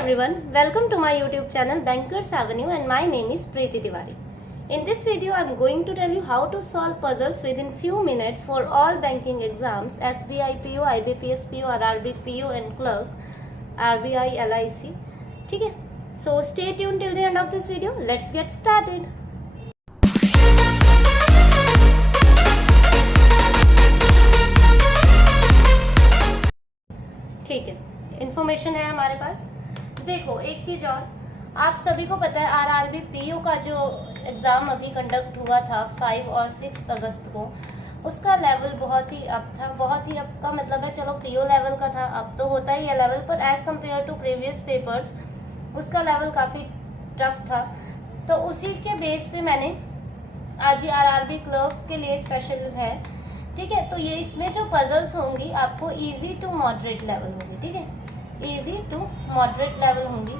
everyone, welcome to my YouTube channel Bankers Avenue and my name is Preeti Tiwari. In this video I am going to tell you how to solve puzzles within few minutes for all banking exams SBI PO, IBPS PO, RRB PO and clerk, RBI, LIC. ठीक है? So stay tuned till the end of this video. Let's get started. ठीक है, information है हमारे पास। देखो एक चीज और, आप सभी को पता है आरआरबी पीओ का जो एग्ज़ाम अभी कंडक्ट हुआ था 5 और 6 अगस्त को, उसका लेवल बहुत ही अप था। बहुत ही अप का मतलब है चलो पीओ लेवल का था, अब तो होता ही है लेवल, पर as compare to previous papers उसका लेवल काफ़ी टफ था। तो उसी के बेस पे मैंने आज ही आरआरबी क्लर्क के लिए स्पेशल है, ठीक है। तो ये इसमें जो पजल्स होंगी आपको इजी टू मॉडरेट लेवल होगी, ठीक है, इजी टू मॉडरेट लेवल होंगी,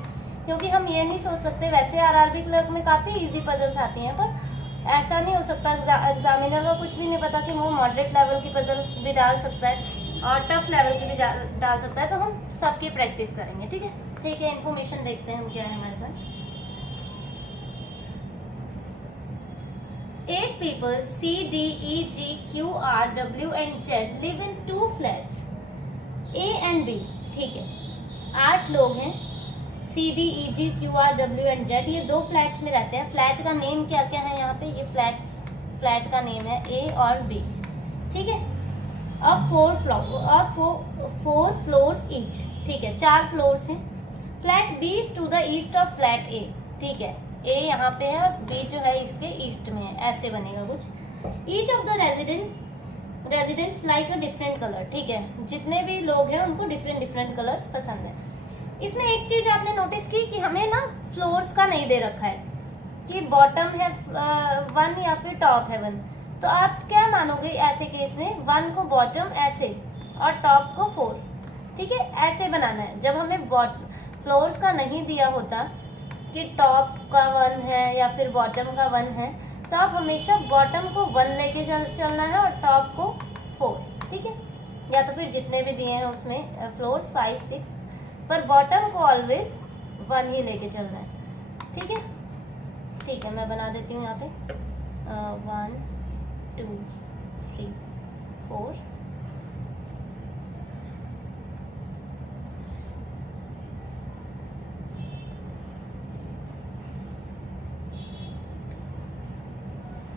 क्योंकि हम ये नहीं सोच सकते। वैसे आरआरबी क्लर्क में काफ़ी इजी पजल्स आती हैं, पर ऐसा नहीं हो सकता, एग्जामिनर को कुछ भी नहीं पता कि वो मॉडरेट लेवल की पजल भी डाल सकता है और टफ लेवल की भी डाल सकता है। तो हम सबकी प्रैक्टिस करेंगे, ठीक है। ठीक है, इन्फॉर्मेशन देखते हैं हम क्या है हमारे पास। 8 people C, D, E, G, Q, R, W and Z live in 2 flats A and B, ठीक है। 8 लोग हैं, C, D, E, G, Q, R, W and Z, ये 2 फ्लैट्स में रहते हैं। फ्लैट का नेम क्या क्या है यहाँ पे, ये फ्लैट का नेम है A और B, ठीक है। अब 4 फ्लोर्स ईच, ठीक है, 4 फ्लोर्स हैं। Flat B is to the east of flat A, ठीक है। A यहाँ पे है और B जो है इसके ईस्ट में है, ऐसे बनेगा कुछ। Each of the residents like a different colour, ठीक है। जितने भी लोग हैं उनको डिफरेंट कलर्स पसंद है। इसमें एक चीज आपने नोटिस की कि हमें ना फ्लोर्स का नहीं दे रखा है कि बॉटम है 1 या फिर टॉप है 1। तो आप क्या मानोगे ऐसे केस में, 1 को बॉटम ऐसे और टॉप को 4, ठीक है, ऐसे बनाना है। जब हमें फ्लोर्स का नहीं दिया होता कि टॉप का 1 है या फिर बॉटम का 1 है, तो आप हमेशा बॉटम को 1 लेके चलना है और टॉप को 4, ठीक है। या तो फिर जितने भी दिए हैं उसमें फ्लोर्स 5, 6, पर बॉटम को ऑलवेज 1 ही लेके चलना है, ठीक है। ठीक है, मैं बना देती हूँ यहाँ पे 1 2 3 4।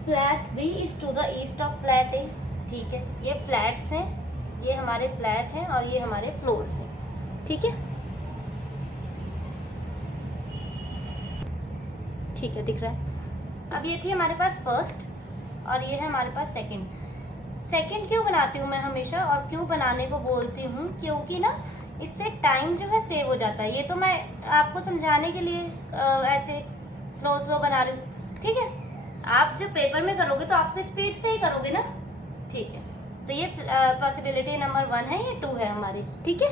Flat B is to the east of flat A, ठीक है। ये फ्लैट्स हैं, ये हमारे फ्लैट हैं और ये हमारे फ्लोर्स हैं, ठीक है। ठीक है, दिख रहा है। अब ये थी हमारे पास फर्स्ट और ये है हमारे पास सेकंड क्यों बनाती हूँ मैं हमेशा और क्यों बनाने को बोलती हूँ, क्योंकि ना इससे टाइम जो है सेव हो जाता है। ये तो मैं आपको समझाने के लिए ऐसे स्लो बना रही हूँ, ठीक है। आप जब पेपर में करोगे तो आप तो स्पीड से ही करोगे ना, ठीक है। तो ये पॉसिबिलिटी नंबर 1 है, ये 2 है हमारी, ठीक है।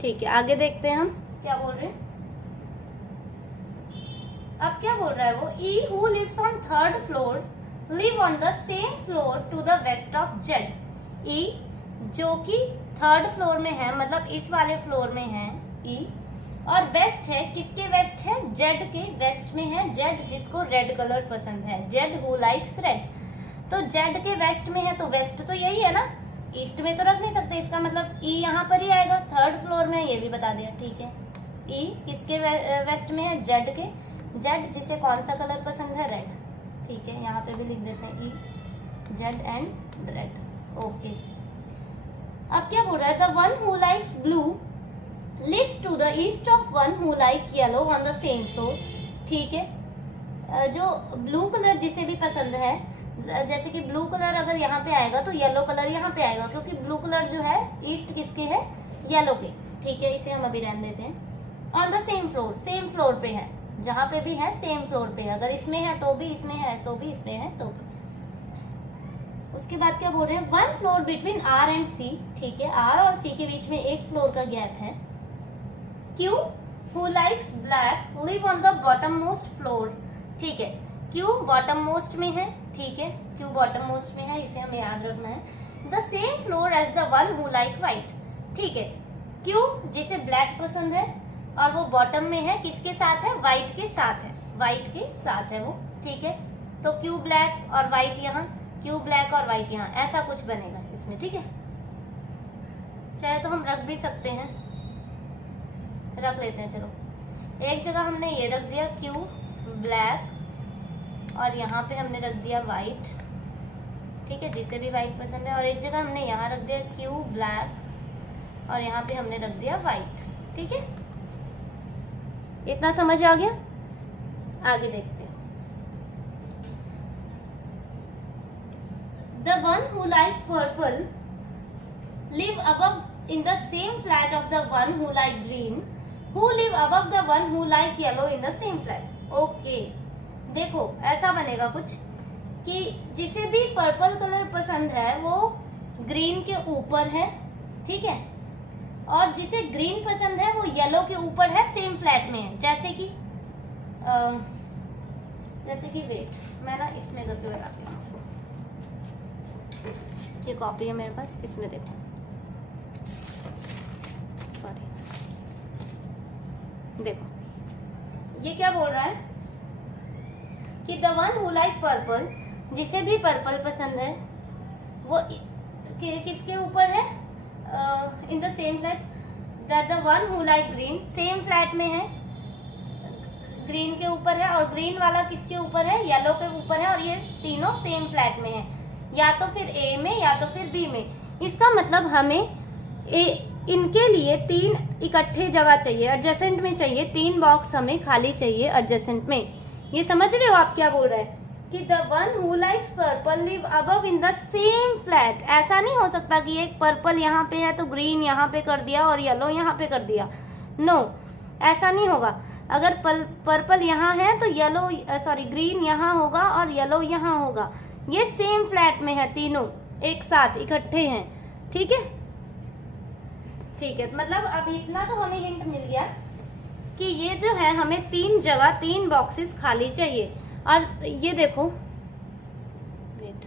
ठीक है, आगे देखते हैं हम क्या बोल रहे हैं। अब क्या बोल रहा है वो, E who lives on 3rd floor live on the same floor to the west of Z। E जो कि 3rd फ्लोर में है, मतलब इस वाले फ्लोर में है E, और वेस्ट है, किसके वेस्ट है, जेड के वेस्ट में है। जेड जिसको रेड कलर पसंद है, जेड हु लाइक्स रेड, तो जेड के वेस्ट में है, तो वेस्ट तो यही है ना, ईस्ट में तो रख नहीं सकते, इसका मतलब ई यहाँ पर ही आएगा। 3rd फ्लोर में ये भी बता दिया, ठीक है। ई किसके वेस्ट में है, जेड के, जेड जिसे कौन सा कलर पसंद है, रेड, ठीक है। यहाँ पे भी लिख देते हैं E Z and red, okay. अब क्या बोल रहा है, the one who likes blue lives to the east of one who like yellow on the same floor, ठीक है। जो ब्लू कलर जिसे भी पसंद है, जैसे कि ब्लू कलर अगर यहाँ पे आएगा तो येलो कलर यहाँ पे आएगा, क्योंकि ब्लू कलर जो है ईस्ट किसके है, येलो के, ठीक है। इसे हम अभी रहने देते हैं। On the same floor, same floor पे है, जहाँ पे भी है सेम फ्लोर पे है। अगर इसमें है तो भी, इसमें है तो भी, इसमें है तो भी। उसके बाद क्या बोल रहे हैं, 1 floor between R and C, ठीक है। R और C के बीच में 1 फ्लोर का गैप है। Q who likes black live on the bottom most floor, ठीक है। Q बॉटम मोस्ट में है, ठीक है, Q बॉटम मोस्ट में है, इसे हमें याद रखना है। The same floor as the one who like white, ठीक है। क्यू जिसे ब्लैक पसंद है और वो बॉटम में है, किसके साथ है, व्हाइट के साथ है, व्हाइट के साथ है वो, ठीक है। तो क्यू ब्लैक और व्हाइट यहाँ, क्यू ब्लैक और व्हाइट यहाँ, ऐसा कुछ बनेगा इसमें, ठीक है। चाहे तो हम रख भी सकते हैं, रख लेते हैं। चलो एक जगह हमने ये रख दिया क्यू ब्लैक और यहाँ पे हमने रख दिया व्हाइट, ठीक है, जिसे भी व्हाइट पसंद है। और एक जगह हमने यहाँ रख दिया क्यू ब्लैक और यहाँ पे हमने रख दिया व्हाइट, ठीक है। इतना समझ आ गया? आगे देखते हैं। The one who like purple live above in the same flat of the one who like green, who live above the one who like yellow in the same flat. Okay, देखो ऐसा बनेगा कुछ कि जिसे भी पर्पल कलर पसंद है वो ग्रीन के ऊपर है, ठीक है, और जिसे ग्रीन पसंद है वो येलो के ऊपर है, सेम फ्लैट में है। जैसे कि वेट मैं ना इसमें करके बताती हूँ। ये कॉपी है मेरे पास, इसमें देखो, सॉरी, देखो ये क्या बोल रहा है कि the one who like purple, जिसे भी पर्पल पसंद है वो किसके ऊपर है, इन the same flat. The one who like green same flat में है, ग्रीन के ऊपर है, और ग्रीन वाला किसके ऊपर है, येलो के ऊपर है, और ये तीनों सेम फ्लैट में है, या तो फिर ए में या तो फिर बी में। इसका मतलब हमें इनके लिए 3 इकट्ठे जगह चाहिए, एडजेसेंट में चाहिए, 3 बॉक्स हमें खाली चाहिए एडजेसेंट में। ये समझ रहे हो आप क्या बोल रहे हैं कि the one who likes purple live above in the same flat. ऐसा नहीं हो सकता कि एक पर्पल यहाँ पे है तो ग्रीन यहाँ पे कर दिया और येलो यहाँ पे कर दिया, नो, ऐसा नहीं होगा। अगर पर्पल यहाँ है तो येलो सॉरी ग्रीन यहाँ होगा और येलो यहाँ होगा। ये सेम फ्लैट में है, तीनों एक साथ इकट्ठे हैं, ठीक है, ठीक है। मतलब अब इतना तो हमें हिंट मिल गया कि ये जो है हमें 3 जगह 3 बॉक्सेस खाली चाहिए। और ये देखो, वेट,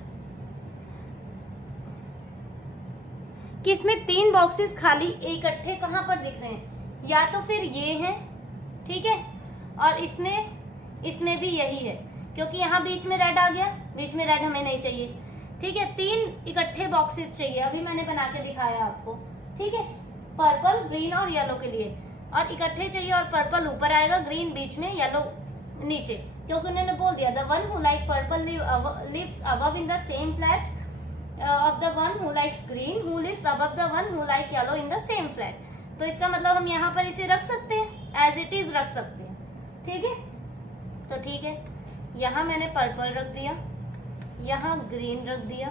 कि इसमें 3 बॉक्सेस खाली इकट्ठे कहाँ पर दिख रहे हैं, या तो फिर ये हैं, ठीक है, और इसमें भी यही है, क्योंकि यहाँ बीच में रेड आ गया, बीच में रेड हमें नहीं चाहिए, ठीक है। 3 इकट्ठे बॉक्सेस चाहिए, अभी मैंने बना के दिखाया आपको, ठीक है, पर्पल ग्रीन और येलो के लिए, और इकट्ठे चाहिए, और पर्पल ऊपर आएगा, ग्रीन बीच में, येलो नीचे, क्योंकि उन्होंने बोल दिया the one who like purple lives above in the same flat of the one who likes green who lives above the one who like yellow in the same flat. तो इसका मतलब हम यहाँ पर इसे रख सकते हैं, एज इट इज रख सकते हैं, ठीक है। तो ठीक है, यहाँ मैंने पर्पल रख दिया, यहाँ ग्रीन रख दिया,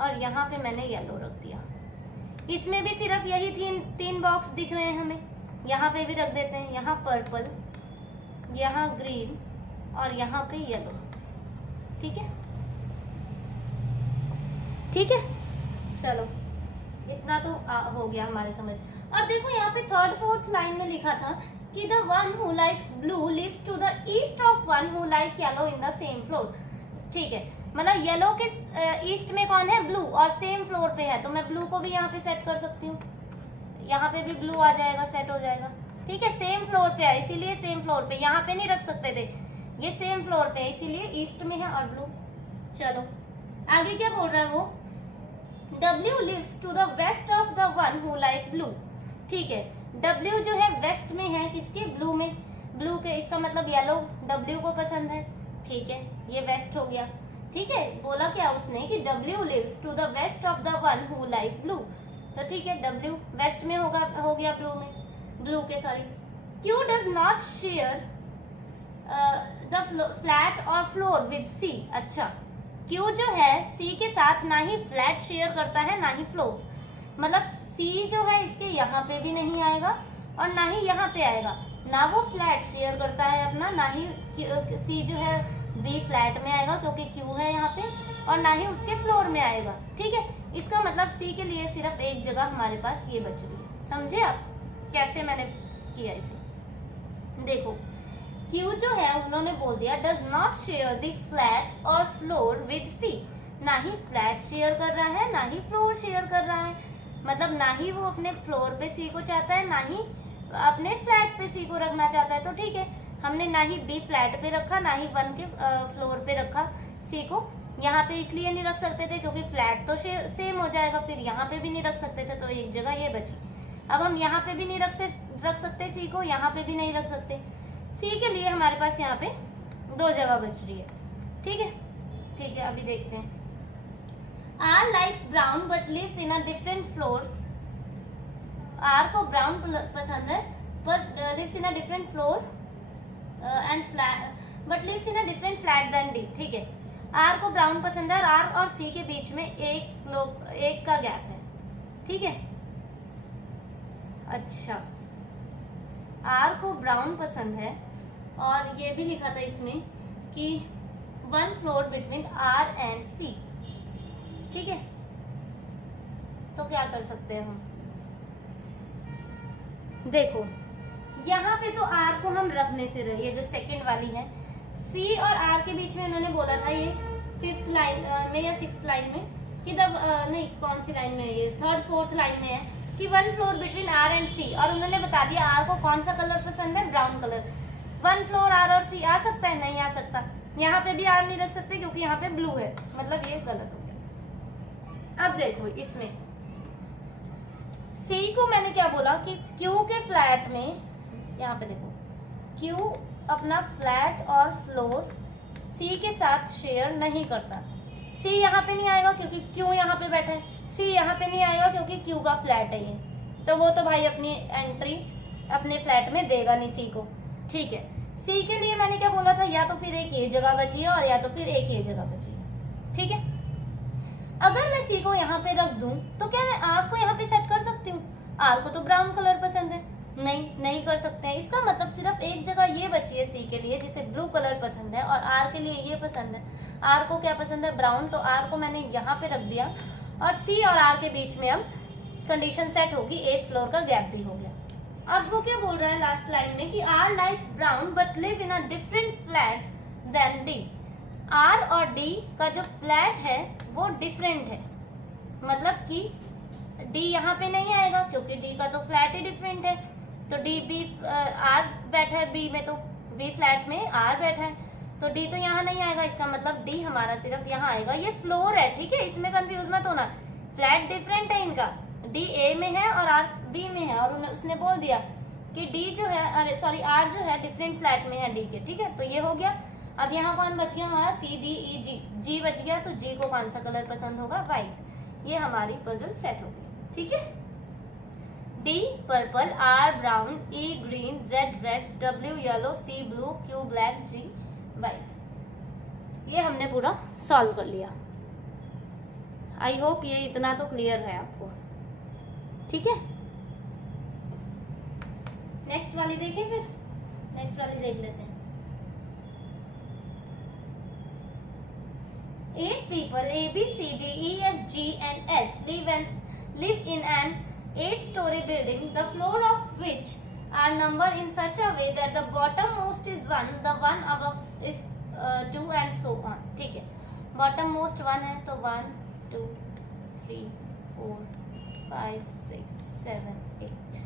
और यहाँ पे मैंने येलो रख दिया। इसमें भी सिर्फ यही 3 बॉक्स दिख रहे हैं हमें, यहाँ पे भी रख देते हैं, यहाँ पर्पल, यहाँ ग्रीन और यहाँ पे येलो, ठीक है, ठीक है। चलो इतना तो हो गया हमारे समझ। और देखो यहाँ पे 3rd 4th लाइन में लिखा था कि the one who likes blue lives to the east of one who like yellow in the same floor, ठीक है। मतलब येलो के ईस्ट में कौन है, ब्लू, और सेम फ्लोर पे है, तो मैं ब्लू को भी यहाँ पे सेट कर सकती हूँ, यहाँ पे भी ब्लू आ जाएगा, सेट हो जाएगा, ठीक है। सेम फ्लोर पे है इसीलिए सेम फ्लोर पे, यहाँ पे नहीं रख सकते थे, ये सेम फ्लोर पे है इसीलिए ईस्ट में है और ब्लू। चलो आगे क्या बोल रहा है वो, W lives to the west of the one who like blue, ठीक है। W जो है वेस्ट में है, किसके, ब्लू में, ब्लू के, इसका मतलब येलो W को पसंद है, ठीक है, ये वेस्ट हो गया, ठीक है। बोला क्या उसने कि W lives to the west of the one who like blue, तो ठीक है, W वेस्ट में होगा, हो गया ब्लू के, sorry. Q does not share the flat or floor with C, अच्छा, Q जो है C के साथ ना ही फ्लैट शेयर करता है ना ही फ्लोर, मतलब C जो है इसके यहाँ पे भी नहीं आएगा और ना ही यहाँ पे आएगा, ना वो फ्लैट शेयर करता है अपना, ना ही C जो है B फ्लैट में आएगा क्योंकि Q है यहाँ पे, और ना ही उसके फ्लोर में आएगा, ठीक है। इसका मतलब C के लिए सिर्फ एक जगह हमारे पास ये बच रही है, समझे आप कैसे मैंने किया इसे। देखो Q जो है उन्होंने बोल दिया does not share the flat और फ्लोर विद C, ना ही फ्लैट शेयर कर रहा है ना ही फ्लोर शेयर कर रहा है, मतलब ना ही वो अपने फ्लोर पे सी को चाहता है, ना ही अपने फ्लैट पे सी को रखना चाहता है। तो ठीक है, हमने ना ही बी फ्लैट पे रखा, ना ही 1 के फ्लोर पे रखा सी को। यहाँ पे इसलिए नहीं रख सकते थे क्योंकि फ्लैट तो सेम हो जाएगा, फिर यहाँ पे भी नहीं रख सकते थे, तो एक जगह ये बची। अब हम यहाँ पे भी नहीं रख सकते सी को, यहाँ पे भी नहीं रख सकते। सी के लिए हमारे पास यहाँ पे 2 जगह बच रही है। ठीक है, ठीक है, अभी देखते हैं। R likes brown but lives in a different floor. R को ब्राउन पसंद है but lives in a different floor and flat, but lives in a different flat then D. ठीक है, आर को ब्राउन पसंद है और आर और सी के बीच में एक का गैप है। ठीक है, अच्छा, आर को ब्राउन पसंद है और ये भी लिखा था इसमें कि 1 फ्लोर बिटवीन आर एंड सी। ठीक है, तो क्या कर सकते हैं हम, देखो यहाँ पे तो आर को हम रखने से रहे, ये जो सेकंड वाली है सी और आर के बीच में उन्होंने बोला था ये 5th लाइन में या 6th लाइन में कि नहीं कौन सी लाइन में है ये, 3rd 4th लाइन में है कि 1 फ्लोर बिटवीन आर एंड सी, और उन्होंने बता दिया आर को कौन सा कलर पसंद है, ब्राउन कलर। 1 फ्लोर आर और सी आ सकता है, नहीं आ सकता। यहाँ पे भी आर नहीं रख सकते क्योंकि यहाँ पे ब्लू है, मतलब ये गलत हो गया। अब देखो इसमें सी को मैंने क्या बोला कि क्यू के फ्लैट में, यहाँ पे देखो क्यू अपना फ्लैट और फ्लोर सी के साथ शेयर नहीं करता। सी यहाँ पे नहीं आएगा क्योंकि क्यू यहाँ पे बैठा है, सी यहाँ पे नहीं आएगा क्योंकि क्यू का फ्लैट है ये, तो वो तो भाई अपनी एंट्री अपने फ्लैट में देगा नहीं सी को। ठीक है, सी के लिए मैंने क्या बोला था, या तो फिर एक ये जगह बची है और या तो फिर एक ये जगह बची है। ठीक है, अगर मैं सी को यहाँ पे रख दूं तो क्या मैं आर को यहाँ पे सेट कर सकती हूँ? आर को तो ब्राउन कलर पसंद है, नहीं कर सकते हैं। इसका मतलब सिर्फ एक जगह ये बची है सी के लिए जिसे ब्लू कलर पसंद है, और आर के लिए ये पसंद है। आर को क्या पसंद है, ब्राउन, तो आर को मैंने यहाँ पे रख दिया और सी और आर के बीच में अब कंडीशन सेट होगी, एक फ्लोर का गैप भी हो गया। अब वो क्या बोल रहा है लास्ट लाइन में कि R likes brown but live in a different flat then D. R और डी का जो फ्लैट है वो डिफरेंट है, मतलब कि डी यहाँ पे नहीं आएगा क्योंकि डी का तो फ्लैट ही डिफरेंट है। तो डी बी आर बैठा है बी में, तो बी फ्लैट में आर बैठा है, तो डी तो यहाँ नहीं आएगा। इसका मतलब डी हमारा सिर्फ यहाँ आएगा, ये फ्लोर है। ठीक है, इसमें कंफ्यूज मत होना, फ्लैट डिफरेंट है इनका, डी ए में है और आर बी में है, और उसने बोल दिया कि डी जो है, अरे सॉरी, आर जो है डिफरेंट फ्लैट में है डी के। ठीक है, तो ये हो गया। अब यहाँ कौन बच गया हमारा, सी डी ई जी, जी बच गया, तो जी को कौन सा कलर पसंद होगा, वाइट। ये हमारी पजल सेट हो गई। ठीक है, D purple, R brown, E green, Z red, W yellow, C blue, Q black, G white. ये हमने पूरा सॉल्व कर लिया। आई होप ये इतना तो क्लियर है आपको। ठीक है, नेक्स्ट वाली देखें, फिर नेक्स्ट वाली देख लेते हैं। 8 people A, B, C, D, E, F, G and H live in an 8-story building, the floor of which are numbered in such a way that the bottom-most is 1, the one above is 2 and so on. ठीक है, bottom-most 1 है तो 1, 2, 3, 4, 5, 6, 7, 8।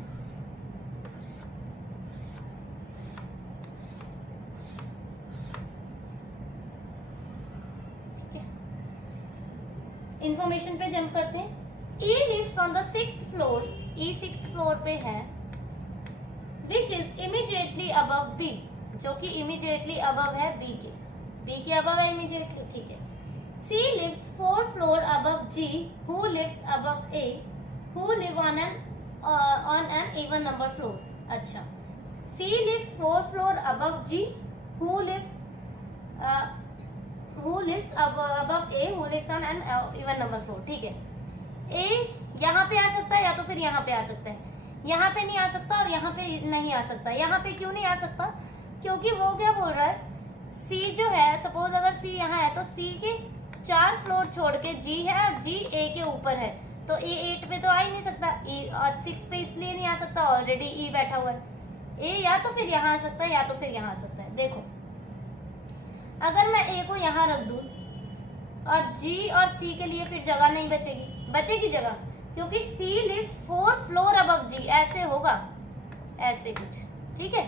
Information पे jump करते हैं। E lives on the 6th floor, E 6th floor पे है, which is immediately above B, जो कि immediately above है B के above है immediately। ठीक है, C lives 4 floor above G, who lives above A, who live on an even number floor। अच्छा, C lives 4 floor above G, who lives above A, who lives on an even number floor। ठीक है, A यहाँ पे आ सकता है या तो फिर यहाँ पे आ सकता है, यहाँ पे नहीं आ सकता और यहाँ पे नहीं आ सकता। यहाँ पे क्यों नहीं आ सकता, क्योंकि वो क्या बोल रहा है, C जो है, सपोज अगर C यहाँ है तो C के 4 फ्लोर छोड़ के G है और G A के ऊपर है, तो A 8 पे तो आ ही नहीं सकता, E और 6 पे इसलिए नहीं आ सकता, ऑलरेडी E बैठा हुआ है। A या तो फिर यहाँ आ सकता है या तो फिर यहाँ आ सकता है। देखो अगर मैं A को यहाँ रख दूं और G और C के लिए फिर जगह नहीं बचेगी, बचेगी जगह, क्योंकि C lives 4 floor above G, ऐसे होगा, ऐसे कुछ, ठीक है।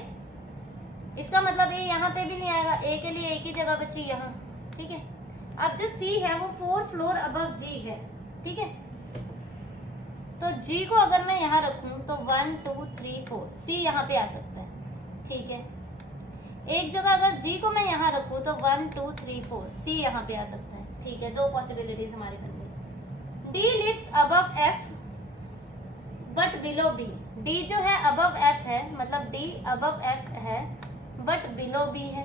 इसका मतलब A यहाँ पे भी नहीं आएगा, A के लिए एक ही जगह बची यहाँ, ठीक है। अब जो C है वो 4 फ्लोर अबव G है, ठीक है। तो G को अगर मैं यहाँ रखूं तो 1 2 3 4 C यहाँ पे आ सकता है, ठीक है। एक जगह अगर G को मैं यहाँ रखूं तो 1 2 3 4 C यहाँ पे आ सकता है, ठीक है। दो पॉसिबिलिटीज हमारी बन गई। D lives above F but below B, D जो है above F है, मतलब D above F है बट below B है,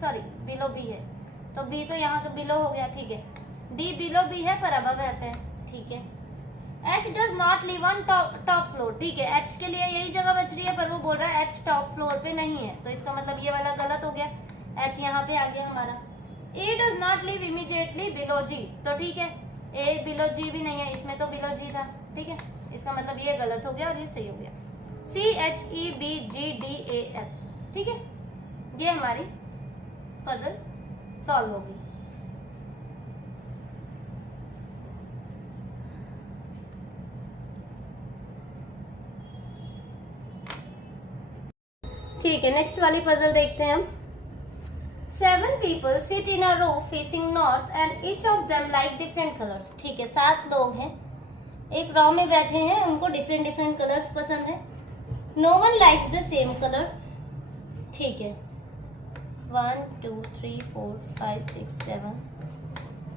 सॉरी below B है, तो B तो यहाँ का below हो गया, ठीक है। D below B है पर above F है, ठीक है। H does not live on top floor, ठीक है। H के लिए यही जगह बच रही है पर वो बोल रहा है H टॉप फ्लोर पे नहीं है, तो इसका मतलब ये वाला गलत हो गया, H यहाँ पे आ गया हमारा। A does not live immediately below G, तो ठीक है, A below G भी नहीं है, इसमें तो below G था, ठीक है। इसका मतलब ये गलत हो गया और ये सही हो गया। C H E B G D A F, ठीक है। ये हमारी पजल सॉल्व होगी। ठीक है, नेक्स्ट वाली पजल देखते हैं हम। 7 people sit in a row facing north and each of them like different colors, ठीक है। 7 लोग हैं, एक रो में बैठे हैं, उनको डिफरेंट डिफरेंट कलर्स पसंद है। No one likes the same color, ठीक है। 1 2 3 4 5 6 7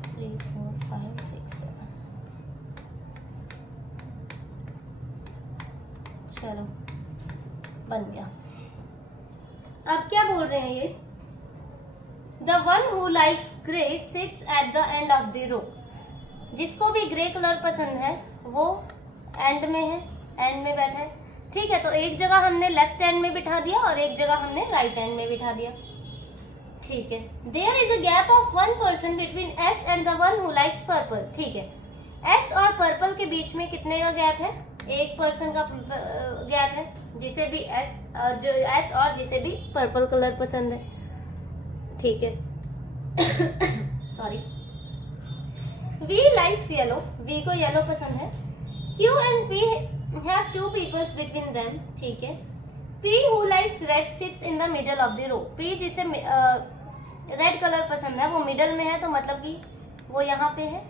3 4 5 6 7, चलो बन गया। अब क्या बोल रहे हैं ये? The one who likes grey sits at the end of the row, जिसको भी ग्रे कलर पसंद है वो एंड में है, एंड में बैठा है, ठीक है। तो एक जगह हमने लेफ्ट एंड में बिठा दिया और एक जगह हमने राइट एंड में बिठा दिया, ठीक है। There is a gap of 1 person between S and the one who likes purple, ठीक है। S और पर्पल के बीच में कितने का गैप है? 1 पर्सन का गैप है, जिसे भी S और जिसे भी पर्पल कलर पसंद है, ठीक है। Sorry. V likes yellow, V को येलो पसंद है। Q and P have 2 people between them, ठीक है। P who likes red sits in the middle of the row, P जिसे रेड कलर पसंद है वो मिडल में है, तो मतलब कि वो यहाँ पे है,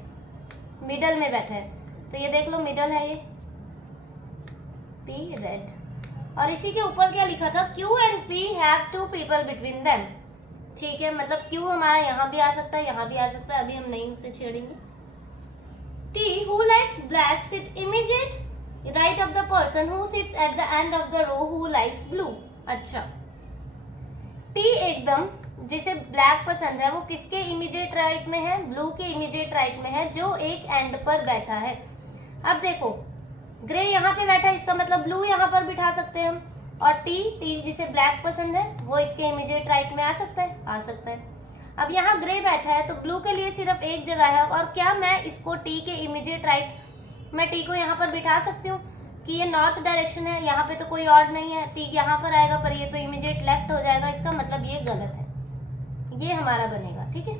मिडल में बैठा है, तो ये देख लो मिडल है ये P रेड। और इसी के ऊपर क्या लिखा था? Q and P have 2 people between them, ठीक है। मतलब Q हमारा यहाँ भी आ सकता है, यहाँ भी आ सकता है, अभी हम नहीं उसे छेड़ेंगे। T who likes black sit immediate right of the person who sits at the end of the row who likes blue, अच्छा। T एकदम जिसे ब्लैक पसंद है वो किसके इमीडिएट राइट में है? ब्लू के इमीडिएट राइट में है, जो एक एंड पर बैठा है। अब देखो ग्रे यहाँ पे बैठा है, इसका मतलब ब्लू यहाँ पर बिठा सकते हैं हम, और टी जिसे ब्लैक पसंद है वो इसके इमीडिएट राइट में आ सकता है, आ सकता है। अब यहाँ ग्रे बैठा है तो ब्लू के लिए सिर्फ एक जगह है, और क्या मैं इसको टी के इमीडिएट राइट, मैं टी को यहाँ पर बिठा सकती हूँ कि ये नॉर्थ डायरेक्शन है, यहाँ पे तो कोई और नहीं है, टी यहाँ पर आएगा पर ये तो इमीडिएट लेफ्ट हो जाएगा, इसका मतलब ये गलत है, ये हमारा बनेगा, ठीक है।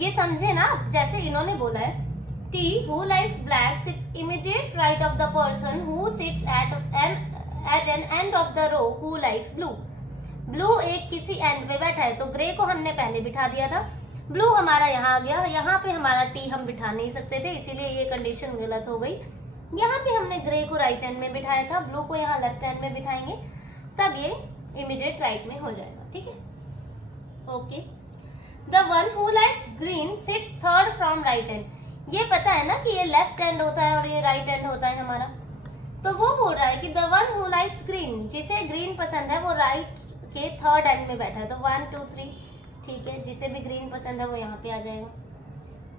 ये समझे ना, जैसे इन्होंने बोला है T who likes black sits immediate right of the person who sits at an end of the row who likes blue. Blue एक किसी एंड पे बैठा है, तो ग्रे को हमने पहले बिठा दिया था, ब्लू हमारा यहाँ आ गया, यहाँ पे हमारा टी हम बिठा नहीं सकते थे, इसीलिए ये कंडीशन गलत हो गई। यहाँ पे हमने ग्रे को राइट हैंड में बिठाया था, ब्लू को यहाँ लेफ्ट हैंड में बिठाएंगे, तब ये इमीडिएट राइट में हो जाएगा, ठीक है। Okay. The one who likes green seats third from right hand, ये पता है ना कि ये लेफ्ट हैंड होता है और ये राइट हैंड होता है हमारा, तो वो बोल रहा है कि the one who likes green, जिसे ग्रीन पसंद है वो राइट के थर्ड एंड में बैठा है, तो 1 2 3, ठीक है। जिसे भी ग्रीन पसंद है वो यहाँ पे आ जाएगा।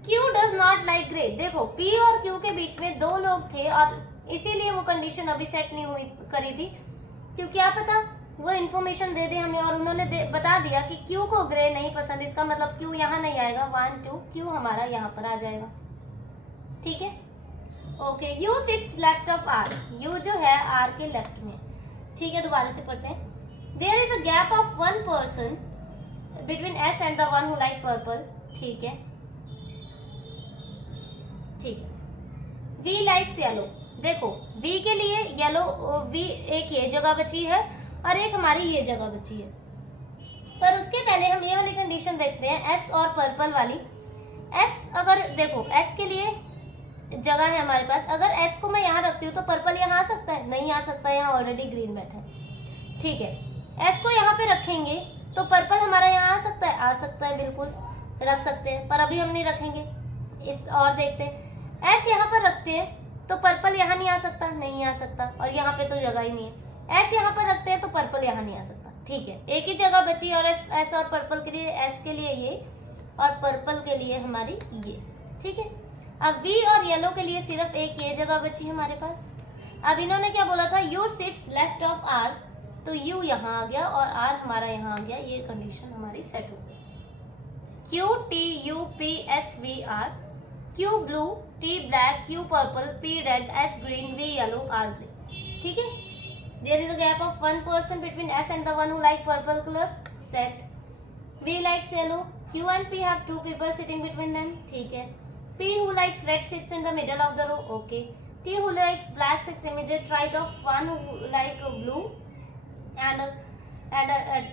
Q does not like grey, देखो P और Q के बीच में 2 लोग थे और इसीलिए वो कंडीशन अभी सेट नहीं हुई करी थी, क्योंकि क्या पता वो इन्फॉर्मेशन दे दे हमें और उन्होंने बता दिया कि Q को ग्रे नहीं पसंद, इसका मतलब Q यहाँ नहीं आएगा, 1 2 Q हमारा यहाँ पर आ जाएगा, ठीक है। Okay. U sits left of R, U जो है R के लेफ्ट में, ठीक है। दोबारा से पढ़ते हैं। There is a gap of 1 person between S and the one who like purple, ठीक है, ठीक है। V likes yellow. देखो वी के लिए येलो, वी एक ये जगह बची है और एक हमारी ये जगह बची है। पर उसके पहले हम ये वाली कंडीशन देखते हैं, एस और पर्पल वाली। एस, अगर देखो एस के लिए जगह है हमारे पास, अगर एस को मैं यहाँ रखती हूँ तो पर्पल यहाँ आ सकता है? नहीं आ सकता, यहाँ ऑलरेडी ग्रीन बैठा है। ठीक है, एस को यहाँ पे रखेंगे तो पर्पल हमारा यहाँ आ सकता है? आ सकता है, बिल्कुल रख सकते हैं, पर अभी हम नहीं रखेंगे। इस और देखते हैं, एस यहाँ पर रखते हैं तो पर्पल यहाँ नहीं आ सकता? नहीं आ सकता, और यहाँ पे तो जगह ही नहीं है। एस यहाँ पर रखते हैं तो पर्पल यहाँ नहीं आ सकता। ठीक है, एक ही जगह बची, और एस और पर्पल के लिए, एस के लिए ये और पर्पल के लिए हमारी ये। ठीक है, अब वी और येलो के लिए सिर्फ एक ये जगह बची हमारे पास। अब इन्होंने क्या बोला था, U sits left of R, तो यू यहाँ आ गया और आर हमारा यहाँ आ गया। ये कंडीशन हमारी सेट हो गई। Q T U P S V R, Q blue, T black, Q purple, P red, S green, V yellow, R grey. ठीक है, there is a gap of 1% between S and the one who like purple color. Set. V likes yellow. Q and P have two people sitting between them. ठीक है. P who likes red sits in the middle of the row. Okay. T who likes black sits immediate right of one who like blue and at an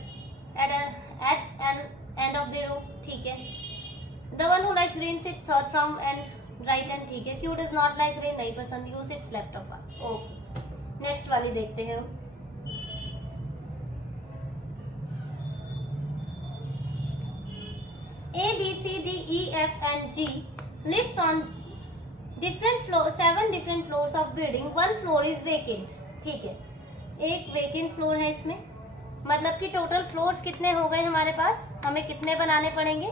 end of the row. ठीक है. The one who likes green sits short from and right and ठीक है. Q does not like green, नहीं पसंद. U sits left of one. Okay. Next वाली देखते हैं हम। A, B, C, D, E, F and G lives on different floor, 7 different floors of building. One floor is vacant. ठीक है, एक vacant floor है इसमें, मतलब कि टोटल फ्लोर्स कितने हो गए हमारे पास? हमें कितने बनाने पड़ेंगे?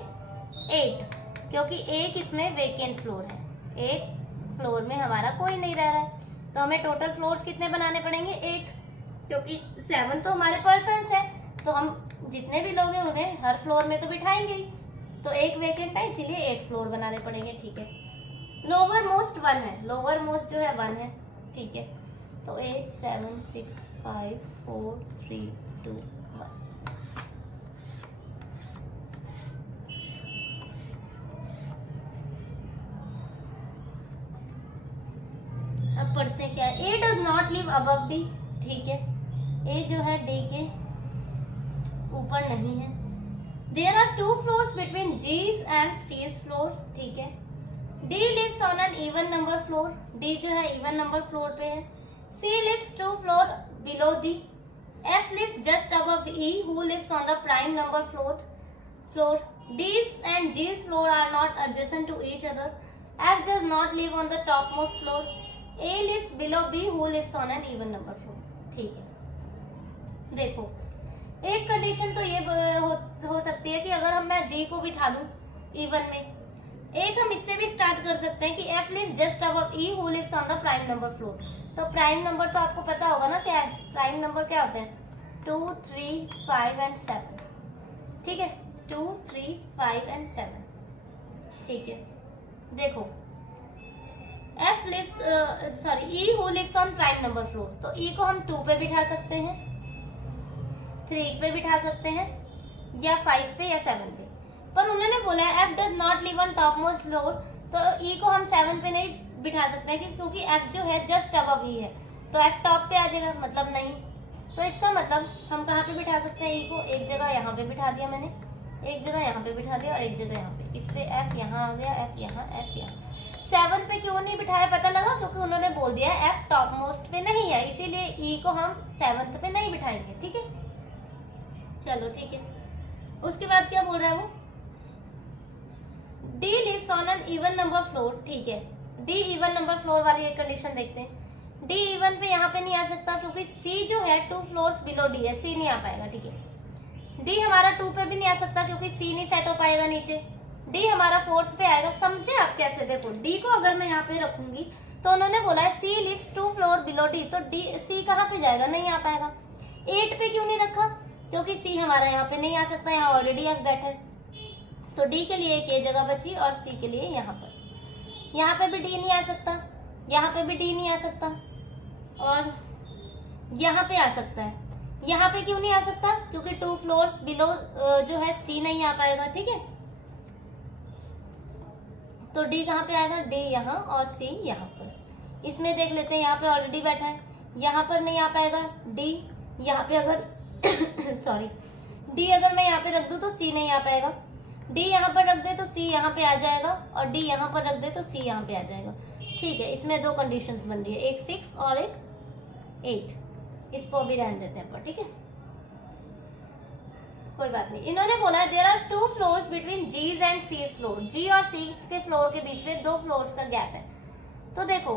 8, क्योंकि एक इसमें वेकेंट फ्लोर है, एक फ्लोर में हमारा कोई नहीं रह रहा है, तो हमें टोटल फ्लोर्स कितने बनाने पड़ेंगे? 8, क्योंकि 7 तो हमारे पर्सन्स है, तो हम जितने भी लोग हैं उन्हें हर फ्लोर में तो बिठाएंगे ही, तो एक वेकेंट है इसीलिए 8 फ्लोर बनाने पड़ेंगे। ठीक है, लोअर मोस्ट 1 है, लोअर मोस्ट जो है 1 है। ठीक है, तो 8 7 6 5 4 3 2 1। अब पढ़ते हैं क्या है। A does not live above D। ठीक है, A जो है D के ऊपर नहीं है। There are 2 floors between G's and C's floor। ठीक है, D lives on an even number floor। D जो है even number floor पे है। C lives 2 floor below D। F lives just above E who lives on the prime number floor। D's and G's floor are not adjacent to each other। F does not live on the topmost floor। A lives below B who lives on an even number floor। ठीक है, देखो एक condition तो ये हो सकती है कि अगर मैं D को बिठा दूं इवन में, एक हम इससे भी स्टार्ट कर सकते हैं कि F lives just above E who lives on the prime number floor। तो प्राइम नंबर तो आपको पता होगा ना क्या है, प्राइम नंबर क्या होते हैं? 2 3 5 and 7। ठीक है, 2 3 5 and 7। ठीक है, देखो F lives E who lives on prime number floor, तो E को हम 2 पे बिठा सकते हैं, 3 पे बिठा सकते हैं, या 5 पे या 7 पे। पर उन्होंने बोला है F does not live on topmost floor, तो E को हम 7 पे नहीं बिठा सकते हैं क्योंकि F जो है जस्ट अबव E है, तो F टॉप पे आ जाएगा, मतलब नहीं। तो इसका मतलब हम कहाँ पे बिठा सकते हैं E को? एक जगह यहाँ पे बिठा दिया मैंने, एक जगह यहाँ पे बिठा दिया और एक जगह यहाँ पे, इससे F यहाँ आ गया, F यहाँ, F यहाँ। 7 पे क्यों नहीं बिठाया पता लगा? क्योंकि उन्होंने बोल दिया F टॉप मोस्ट पे नहीं है, इसीलिए E को हम 7th पे नहीं बिठाएंगे। ठीक है, चलो ठीक है। उसके बाद क्या बोल रहा है वो? D lives on an even number floor। ठीक है, D even number floor वाली एक कंडीशन देखते हैं। D even पे यहाँ पे नहीं आ सकता क्योंकि C जो है 2 फ्लोर्स बिलो D है, C नहीं आ पाएगा। ठीक है, D हमारा 2 पे भी नहीं आ सकता क्योंकि C नहीं सेट हो पाएगा नीचे। D हमारा 4th पे आएगा। समझे आप कैसे? देखो D को अगर मैं यहाँ पे रखूंगी तो उन्होंने बोला है C lives 2 floor below D, तो C कहाँ पे जाएगा? नहीं आ पाएगा। 8 पे क्यों नहीं रखा? क्योंकि C हमारा यहाँ पे नहीं आ सकता, यहाँ ऑलरेडी F बैठा है, तो D के लिए एक ये जगह बची और C के लिए यहाँ पर। यहाँ पे भी D नहीं आ सकता, यहाँ पे भी D नहीं आ सकता, और यहाँ पे आ सकता है। यहाँ पे क्यों नहीं आ सकता? क्योंकि 2 फ्लोर्स बिलो जो है C नहीं आ पाएगा। ठीक है, तो D कहाँ पे आएगा? D यहाँ और C यहाँ पर। इसमें देख लेते हैं, यहाँ पे ऑलरेडी बैठा है, यहाँ पर नहीं आ पाएगा डी। यहाँ पे अगर सॉरी डी अगर मैं यहाँ पे रख दूँ तो सी नहीं आ पाएगा। डी यहाँ पर रख दे तो सी यहाँ पे आ जाएगा, और डी यहाँ पर रख दे तो सी यहाँ पे आ जाएगा। ठीक है, इसमें दो कंडीशंस बन रही है, एक 6 और एक 8। इसको भी रहने देते हैं पर, ठीक है, कोई बात नहीं। इन्होंने बोला there are 2 floors between G's and C's floor. G और सी के फ्लोर के बीच में 2 फ्लोर्स का गैप है। तो देखो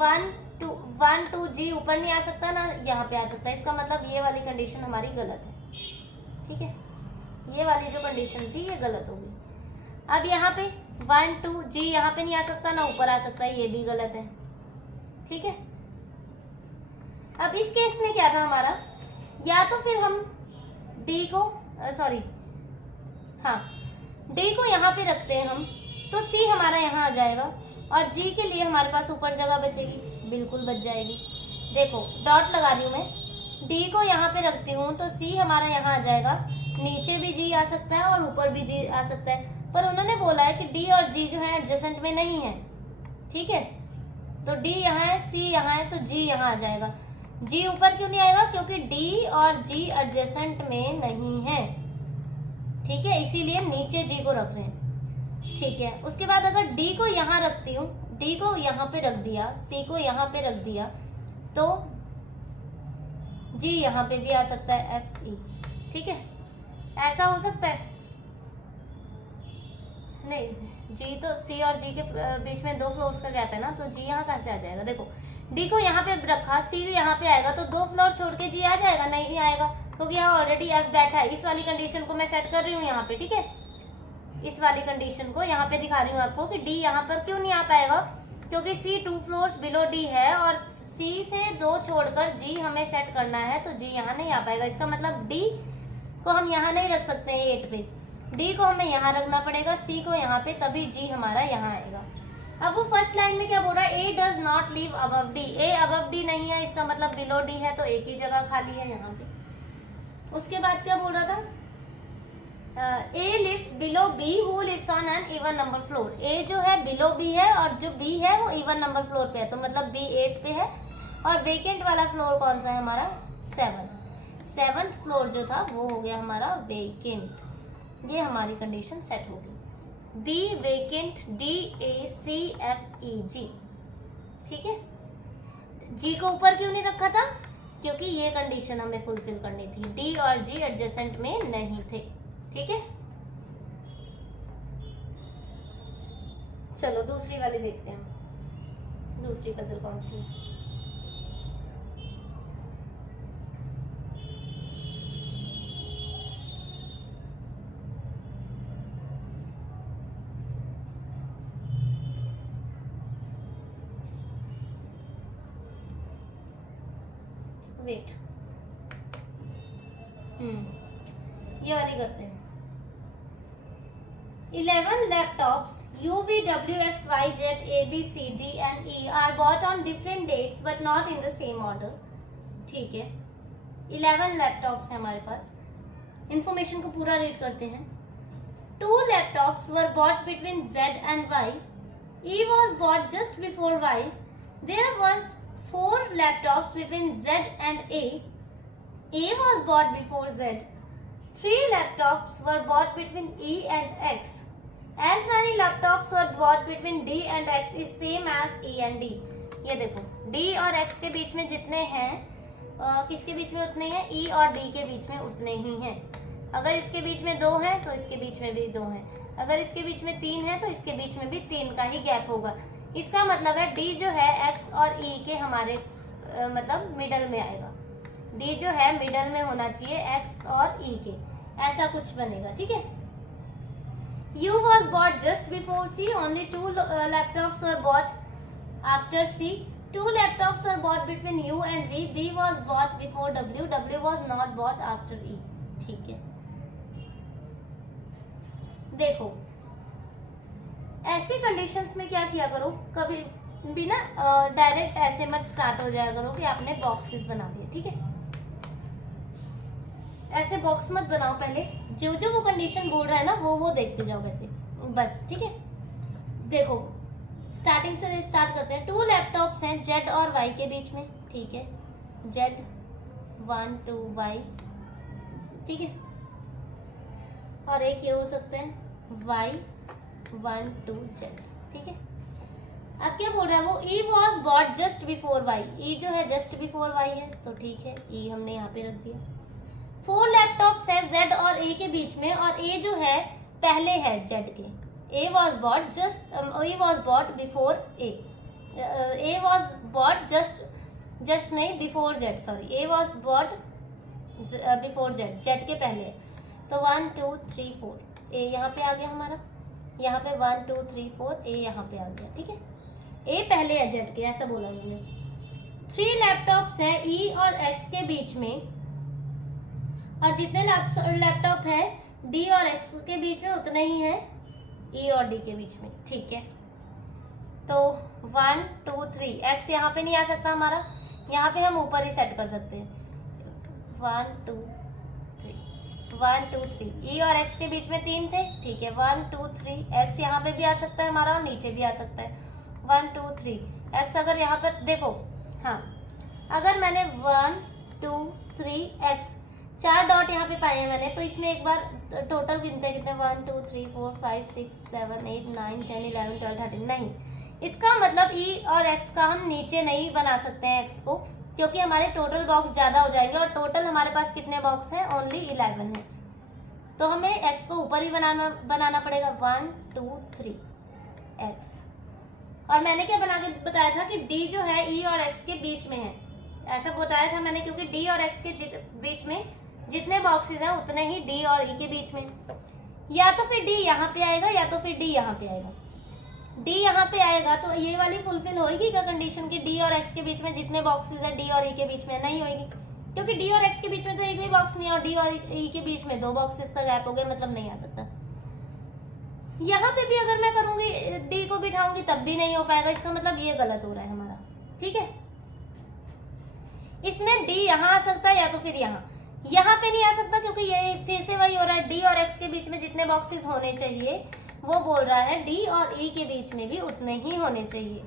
1 2 जी ऊपर नहीं आ सकता ना यहाँ पे आ सकता है, इसका मतलब ये वाली कंडीशन हमारी गलत है। ठीक है, ये वाली जो कंडीशन थी ये गलत होगी। अब यहाँ पे 1 2 जी यहाँ पे नहीं आ सकता ना ऊपर आ सकता है, ये भी गलत है। ठीक है, अब इस केस में क्या था हमारा, या तो फिर हम डी को डी को यहाँ पे रखते हैं हम, तो सी हमारा यहाँ आ जाएगा, और जी के लिए हमारे पास ऊपर जगह बचेगी, बिल्कुल बच जाएगी। देखो डॉट लगा रही हूँ मैं, डी को यहाँ पे रखती हूँ तो सी हमारा यहाँ आ जाएगा, नीचे भी जी आ सकता है और ऊपर भी जी आ सकता है, पर उन्होंने बोला है कि डी और जी जो है एडजेसेंट में नहीं है। ठीक है, तो डी यहाँ है, सी यहाँ है, तो जी यहाँ आ जाएगा। जी ऊपर क्यों नहीं आएगा, क्योंकि डी और जी एडजेसेंट में नहीं है। ठीक है, इसीलिए नीचे जी को रख रहे हैं। ठीक है, उसके बाद अगर डी को यहाँ रखती हूँ, डी को यहाँ पे रख दिया, सी को यहाँ पे रख दिया, तो जी यहाँ पे भी आ सकता है, एफ ई। ठीक है, ऐसा हो सकता है नहीं, जी तो सी और जी के बीच में 2 फ्लोर्स का गैप है ना, तो जी यहाँ कहाँ से आ जाएगा। देखो डी को यहाँ पे रखा, सी यहाँ पे आएगा, तो 2 फ्लोर छोड़ के जी आ जाएगा, नहीं आएगा, क्योंकि यहाँ ऑलरेडी एफ बैठा है। इस वाली कंडीशन को मैं सेट कर रही हूँ यहाँ पे। ठीक है, इस वाली कंडीशन को यहाँ पे दिखा रही हूँ आपको कि डी यहाँ पर क्यों नहीं आ पाएगा, क्योंकि सी 2 फ्लोर्स बिलो डी है, और सी से 2 छोड़कर जी हमें सेट करना है, तो जी यहाँ नहीं आ पाएगा। इसका मतलब डी को हम यहाँ नहीं रख सकते हैं 8 पे, डी को हमें यहाँ रखना पड़ेगा, सी को यहाँ पे, तभी जी हमारा यहाँ आएगा। अब वो फर्स्ट लाइन में क्या बोल रहा है, A does not live above D. A above D नहीं है, इसका मतलब बिलो डी है, तो एक ही जगह खाली है यहाँ पे। उसके बाद क्या बोल रहा था, A lives below B who lives on an even number floor. A जो है बिलो बी है, और जो बी है वो इवन नंबर फ्लोर पे है, तो मतलब बी 8 पे है, और वेकेंट वाला फ्लोर कौन सा है हमारा, 7th फ्लोर जो था वो हो गया हमारा वेकेंट। ये हमारी कंडीशन सेट होगी, B vacant, D A C F E G. ठीक है, जी को ऊपर क्यों नहीं रखा था, क्योंकि ये कंडीशन हमें फुलफिल करनी थी, डी और जी एडजेसेंट में नहीं थे। ठीक है, चलो दूसरी वाली देखते हैं, दूसरी पजल कौन सी है। वेट, ये वाली करते हैं। 11 laptops U V W X Y Z A B C D and E are bought on different dates but not in the same order. ठीक है, 11 लैपटॉप्स है हमारे पास। इंफॉर्मेशन को पूरा रीड करते हैं। 2 laptops were bought between Z and Y. E was bought just before Y. There were 4 laptops between Z and A. A was bought before Z. 3 laptops were bought between E and X. As many laptops were bought between D and X is same as E and D. ये देखो D और X के बीच में जितने हैं, किसके बीच में उतने हैं, E और D के बीच में उतने ही हैं। अगर इसके बीच में 2 है तो इसके बीच में भी 2 है, अगर इसके बीच में 3 है तो इसके बीच में भी 3 का ही गैप होगा। इसका मतलब है D जो है X और E के हमारे मतलब मिडल में आएगा। D जो है मिडल में होना चाहिए X और E के, ऐसा कुछ बनेगा। ठीक है, U was bought just before C. Only 2 laptops were bought after C. 2 laptops were bought between U and V. V was bought before W. W was not bought after E. ठीक है, देखो ऐसी कंडीशंस में क्या किया करो, कभी भी ना डायरेक्ट ऐसे मत स्टार्ट हो जाया करो कि आपने बॉक्सेस बना दिए। ठीक है, ऐसे बॉक्स मत बनाओ, पहले जो जो वो कंडीशन बोल रहा है ना वो देखते जाओ वैसे बस। ठीक है, देखो स्टार्टिंग से स्टार्ट करते हैं। 2 लैपटॉप्स हैं जेड और वाई के बीच में, ठीक है, जेड 1 2 वाई, ठीक है, और एक ये हो सकते हैं वाई 1 2 जेड, ठीक है। अब क्या बोल रहा है वो, E was bought just before Y, E जो है जस्ट बिफोर वाई है तो ठीक है, ई हमने यहाँ पे रख दिया। 4 लैपटॉप्स है जेड और ए के बीच में, और ए जो है पहले है जेड के। A was bought before A was bought just नहीं before Z, sorry, A was bought before Z, Z के पहले। तो 1 2 3 4 ए यहाँ पे आ गया हमारा, यहाँ पे 1 2 3 4 ए यहाँ पे आ गया, ठीक है, ए पहले है जेड के, ऐसा बोला मैंने। 3 लैपटॉप्स है ई और एक्स के बीच में, और जितने लैपटॉप है डी और एक्स के बीच में उतने ही है ई और डी के बीच में, ठीक है। तो 1 2 3 एक्स यहाँ पे नहीं आ सकता हमारा, यहाँ पे हम ऊपर ही सेट कर सकते हैं। 1 2 3 1 2 3 ई और एक्स के बीच में 3 थे, ठीक है, 1 2 3 एक्स यहाँ पे भी आ सकता है हमारा और नीचे भी आ सकता है। 1 2 3 एक्स अगर यहाँ पर देखो, हाँ, अगर मैंने 1 2 3 एक्स 4 डॉट यहाँ पे पाए हैं मैंने, तो इसमें एक बार टोटल गिनते हैं कितने, 1 2 3 4 5 6 7 8 9 10 11 12 13, नहीं, इसका मतलब ई और एक्स का हम नीचे नहीं बना सकते हैं एक्स को, क्योंकि हमारे टोटल बॉक्स ज़्यादा हो जाएंगे, और टोटल हमारे पास कितने बॉक्स हैं, ओनली 11 है, तो हमें एक्स को ऊपर ही बनाना पड़ेगा। 1 2 3 एक्स, और मैंने क्या बना के बताया था कि डी जो है ई और एक्स के बीच में है, ऐसा बताया था मैंने, क्योंकि डी और एक्स के बीच में जितने बॉक्सेस हैं उतने ही डी और ई के बीच में, या तो फिर डी यहाँ पे आएगा या तो फिर डी यहाँ पे आएगा। डी यहाँ पे आएगा तो ये वाली फुलफिल होगी क्या कंडीशन की डी और एक्स के बीच में जितने बॉक्सेस है डी और ई के बीच में, नहीं होगी, क्योंकि डी और एक्स के बीच में तो एक भी बॉक्स नहीं है, और डी और ई के बीच में 2 बॉक्सेस का गैप हो गया, मतलब नहीं आ सकता। यहाँ पे भी अगर मैं करूंगी डी को बिठाऊंगी तब भी नहीं हो पाएगा, इसका मतलब ये गलत हो रहा है हमारा, ठीक है। इसमें डी यहाँ आ सकता है या तो फिर यहाँ पे नहीं आ सकता, क्योंकि ये फिर से वही हो रहा है, डी और एक्स के बीच में जितने बॉक्सेस होने चाहिए वो बोल रहा है डी और ई के बीच में भी उतने ही होने चाहिए,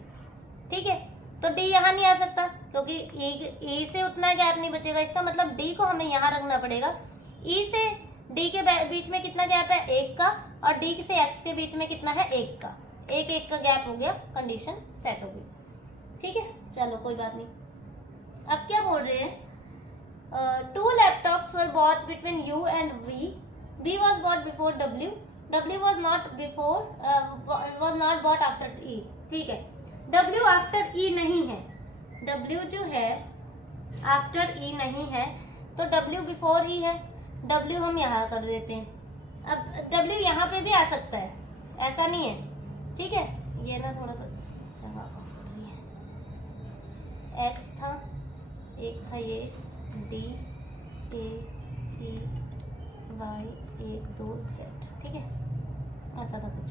ठीक है। तो डी यहाँ नहीं आ सकता क्योंकि ई से उतना गैप नहीं बचेगा, इसका मतलब डी को हमें यहाँ रखना पड़ेगा। ई से डी के बीच में कितना गैप है, 1 का, और डी से एक्स के बीच में कितना है, 1 का, 1 का गैप हो गया, कंडीशन सेट हो गई, ठीक है, चलो कोई बात नहीं। अब क्या बोल रहे हैं, 2 laptops were bought between you and we, B was bought before W, W was not bought after E, ठीक है, डब्ल्यू आफ्टर ई नहीं है, डब्ल्यू जो है आफ्टर ई नहीं है, तो डब्ल्यू बिफोर ई है, डब्ल्यू हम यहाँ कर देते हैं। अब डब्ल्यू यहाँ पे भी आ सकता है, ऐसा नहीं है, ठीक है, ये ना थोड़ा सा एक्स था, एक था ये D A E Y 1 2 set, ठीक है, ऐसा था कुछ।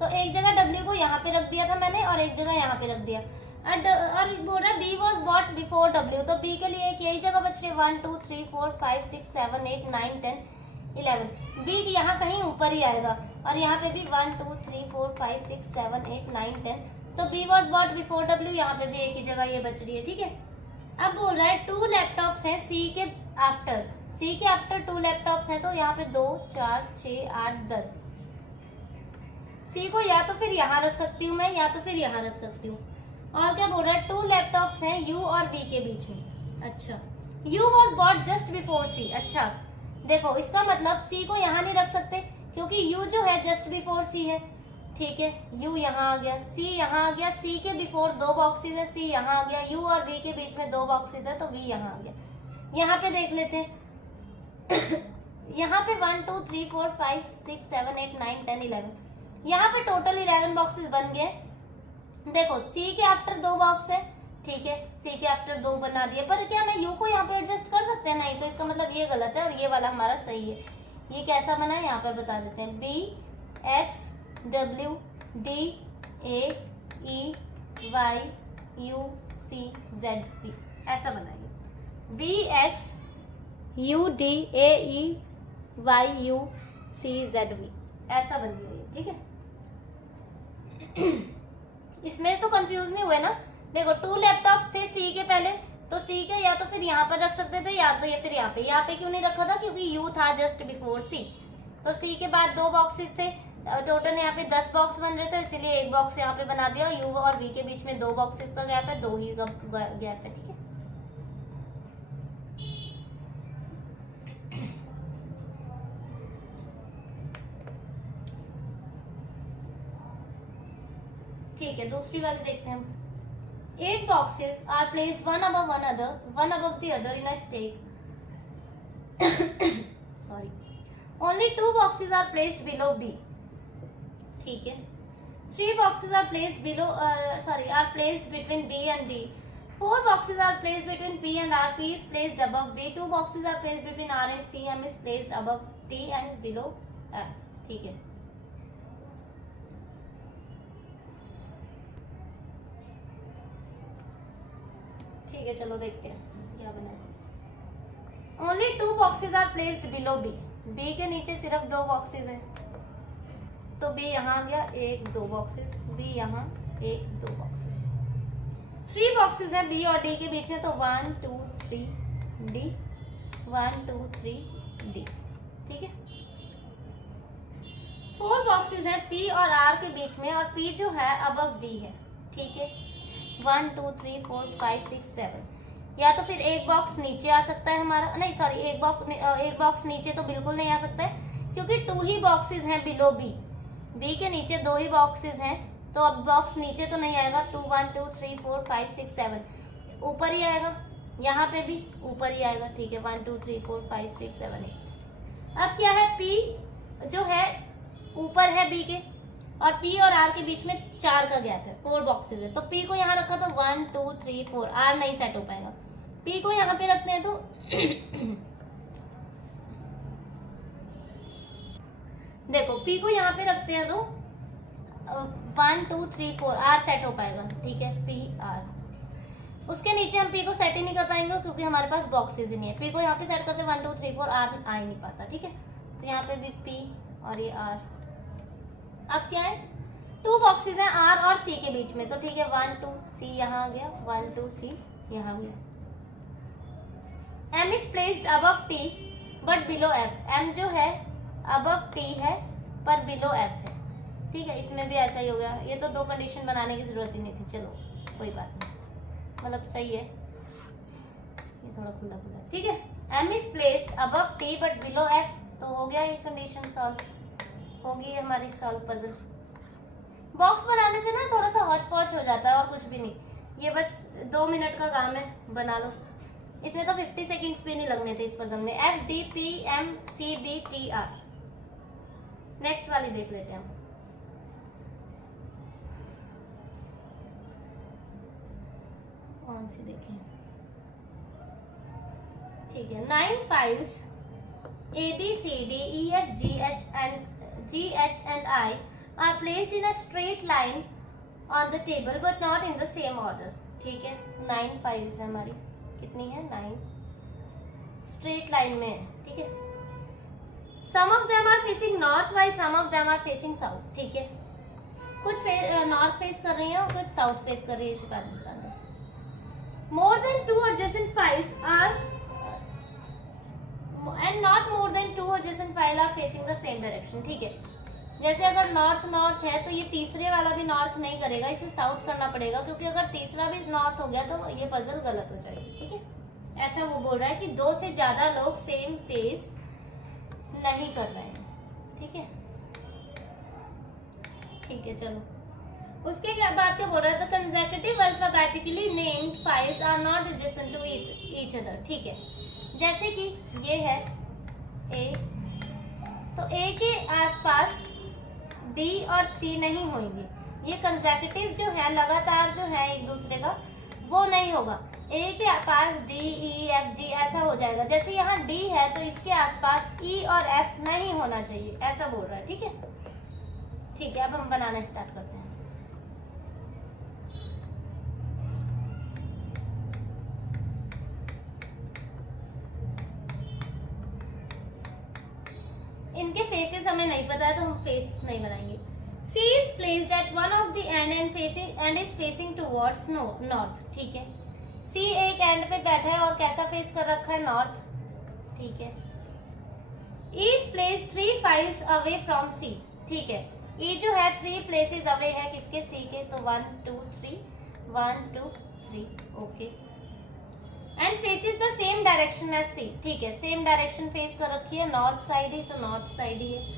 तो एक जगह डब्ल्यू को यहाँ पे रख दिया था मैंने और एक जगह यहाँ पे रख दिया, और बोल रहा है B was bought before W, तो बी के लिए एक यही जगह बच रही है, 1 2 3 4 5 6 7 8 9 10 11, बी यहाँ कहीं ऊपर ही आएगा, और यहाँ पे भी 1 2 3 4 5 6 7 8 9 10, तो B was bought before W, यहाँ पे भी एक ही जगह ये बच रही है, ठीक है। अब बोल रहा है 2 लैपटॉप्स हैं सी के आफ्टर 2 लैपटॉप्स हैं, तो यहाँ पे 2 4 6 8 10, सी को या तो फिर यहाँ रख सकती हूँ मैं, या तो फिर यहाँ रख सकती हूँ। और क्या बोल रहा है, 2 लैपटॉप्स हैं यू और वी के बीच में, अच्छा, U was bought just before C, अच्छा देखो इसका मतलब सी को यहाँ नहीं रख सकते क्योंकि यू जो है जस्ट बिफोर सी है, ठीक है, यू यहाँ आ गया, सी यहाँ आ गया, सी के बिफोर 2 बॉक्सेस है, सी यहाँ आ गया, यू और वी के बीच में 2 बॉक्सेस है, तो वी यहाँ आ गया। यहाँ पे देख लेते हैं यहाँ पे 1 2 3 4 5 6 7 8 9 10 11, यहाँ पे टोटल 11 बॉक्सेस बन गए। देखो सी के आफ्टर 2 बॉक्स है, ठीक है, सी के आफ्टर 2 बना दिए, पर क्या मैं यू को यहाँ पे एडजस्ट कर सकते हैं, नहीं, तो इसका मतलब ये गलत है और ये वाला हमारा सही है। ये कैसा बना है यहाँ पे बता देते हैं, B X W D A E Y U C Z P, ऐसा बनाइए, B X U D A E Y U C Z V, ऐसा बन गया, ठीक है। इसमें तो कंफ्यूज नहीं हुए ना। देखो 2 लैपटॉप थे सी के पहले, तो सी के या तो फिर यहाँ पर रख सकते थे या तो ये फिर यहाँ पे क्यों नहीं रखा था, क्योंकि यू था जस्ट बिफोर सी। तो सी के बाद 2 बॉक्सेस थे, टोटल यहाँ पे 10 बॉक्स बन रहे थे, इसीलिए एक बॉक्स यहाँ पे बना दिया। यू और वी के बीच में 2 बॉक्सेस का गैप है, 2 ही का गैप है, ठीक है। ठीक है, दूसरी वाली देखते हैं हम। 8 boxes are placed one above the other in a stack. Sorry. Only 2 boxes are placed below B. ठीक है। 3 boxes are placed are placed between B and D. 4 boxes are placed between P and R. P is placed above B. 2 boxes are placed between R and C. M is placed above T and below F. ठीक है। ठीक है, चलो देखते हैं क्या बना है। Only 2 boxes are placed below B. B के नीचे सिर्फ 2 बॉक्सेस हैं, तो B यहाँ आ गया, 1 2 बॉक्सेस, B यहाँ 1 2 बॉक्सेस। 3 बॉक्सेस हैं B और D के बीच में, तो 1 2 3 D, 1 2 3 D, ठीक है। 4 बॉक्सेस हैं P और R के बीच में, और P जो है अबव D है, ठीक है। 1 2 3 4 5 6 7, या तो फिर एक बॉक्स नीचे आ सकता है हमारा, नहीं सॉरी, एक बॉक्स नीचे तो बिल्कुल नहीं आ सकता है, क्योंकि 2 ही बॉक्सेस हैं बिलो बी। बी के नीचे 2 ही बॉक्सेस हैं, तो अब बॉक्स नीचे तो नहीं आएगा। 2 1 2 3 4 5 6 7 ऊपर ही आएगा, यहाँ पे भी ऊपर ही आएगा, ठीक है। 1 2 3 4 5 6 7 8। अब क्या है, P जो है ऊपर है B के, और P और R के बीच में 4 का गैप है, 4 बॉक्सेस है, तो P को यहाँ रखा तो 1 2 3 4, R नहीं सेट हो पाएगा। P को यहाँ पे रखते हैं तो देखो P को यहाँ पे रखते हैं तो 1 2 3 4 R सेट हो पाएगा, ठीक है। P R, उसके नीचे हम P को सेट ही नहीं कर पाएंगे क्योंकि हमारे पास बॉक्सेस ही नहीं है। P को यहाँ पे सेट करते 1 2 3 4, R आ ही नहीं पाता, ठीक है। तो यहाँ पे भी P और ये R। अब क्या है, 2 बॉक्सेस हैं R और C के बीच में, तो ठीक है। 1 2 C यहाँ आ गया, 1 2 C यहाँ आ गया। M is placed above T but below F. M जो है above T है पर below F है, ठीक है। इसमें भी ऐसा ही हो गया, ये तो 2 कंडीशन बनाने की जरूरत ही नहीं थी, चलो कोई बात नहीं, मतलब सही है, ये थोड़ा खुला खुला, ठीक है। M is placed above T but below F, तो हो गया ये कंडीशन सॉल्व, होगी हमारी सॉल्व पजल। बॉक्स बनाने से ना थोड़ा सा हौच पौच हो जाता है और कुछ भी नहीं, ये बस 2 मिनट का काम है, बना लो। इसमें तो 50 सेकंड्स भी नहीं लगने थे इस पजल में। F D P M C B T R। Next वाली देख लेते हैं हम। कौन सी देखें, ठीक है। 9 files A B C D E F G H and I are placed in a straight line on the table but not in the same order, ठीक है। 9 फाइल्स है हमारी, कितनी है 9, स्ट्रेट लाइन में है, ठीक है। Some of them are facing north while some of them are facing south, ठीक है। कुछ नॉर्थ फेस कर रही है और कुछ साउथ फेस कर रही है, इसी बात बता दें। मोर than 2 adjacent files are and not more than 2 adjacent file are facing the same direction, ठीक है। जैसे अगर नॉर्थ है तो ये तीसरे वाला भी नॉर्थ नहीं करेगा, इसे साउथ करना पड़ेगा, क्योंकि अगर तीसरा भी नॉर्थ हो गया तो ये पजल गलत हो जाएगी, ठीक है। ऐसा वो बोल रहा है कि 2 से ज्यादा लोग सेम फेस नहीं कर रहे हैं, ठीक है। ठीक है, चलो उसके बाद क्या बोल रहा है, the consecutive alphabetically named files are not adjacent to each other, ठीक है। जैसे कि ये है A, तो A के आसपास B और C नहीं होंगे, ये कंसेक्यूटिव जो है, लगातार जो है एक दूसरे का, वो नहीं होगा। A के पास D E F G ऐसा हो जाएगा। जैसे यहाँ D है तो इसके आसपास E और F नहीं होना चाहिए, ऐसा बोल रहा है, ठीक है। ठीक है, अब हम बनाना स्टार्ट करते हैं। इनके फेसेस हमें नहीं पता है तो हम फेस नहीं बनाएंगे। C is placed at one of the end is facing towards north, ठीक है। C एक एंड पे बैठा है और कैसा फेस कर रखा है, नॉर्थ, ठीक है। E is placed 3 files away from C, ठीक है। E जो है 3 places away है किसके, C के, तो 1 2 3 1 2 3, okay. And faces the same direction as C, ठीक है, सेम डायरेक्शन फेस कर रखी है, नॉर्थ साइड ही, तो नॉर्थ साइड ही है।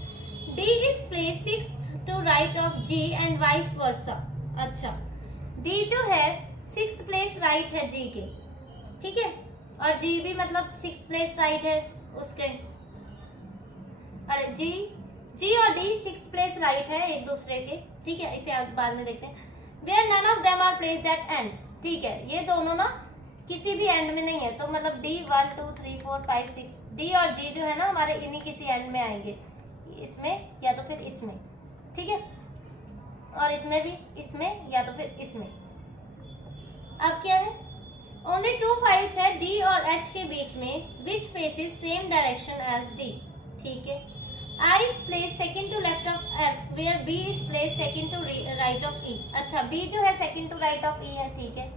D is placed 6th to right of G and vice versa, अच्छा, D जो है 6th place राइट है G के, ठीक है, और G भी मतलब 6th place राइट है उसके, अरे G और D 6th place राइट है एक दूसरे के, ठीक है, इसे बाद में देखते हैं। Where none of them are placed at end, ठीक है, ये दोनों ना किसी भी एंड में नहीं है, तो मतलब D 1 2 3 4 5 6, D और G जो है ना हमारे इन्हीं किसी एंड में आएंगे, इसमें या तो फिर इसमें, ठीक है, और इसमें भी, इसमें या तो फिर इसमें। अब क्या है, ओनली 2 फाइल्स है D और H के बीच में, which faces same direction as D, ठीक है। I is placed second to left of F, where B is placed second to right of E, अच्छा, B जो है second to right of E है, ठीक है,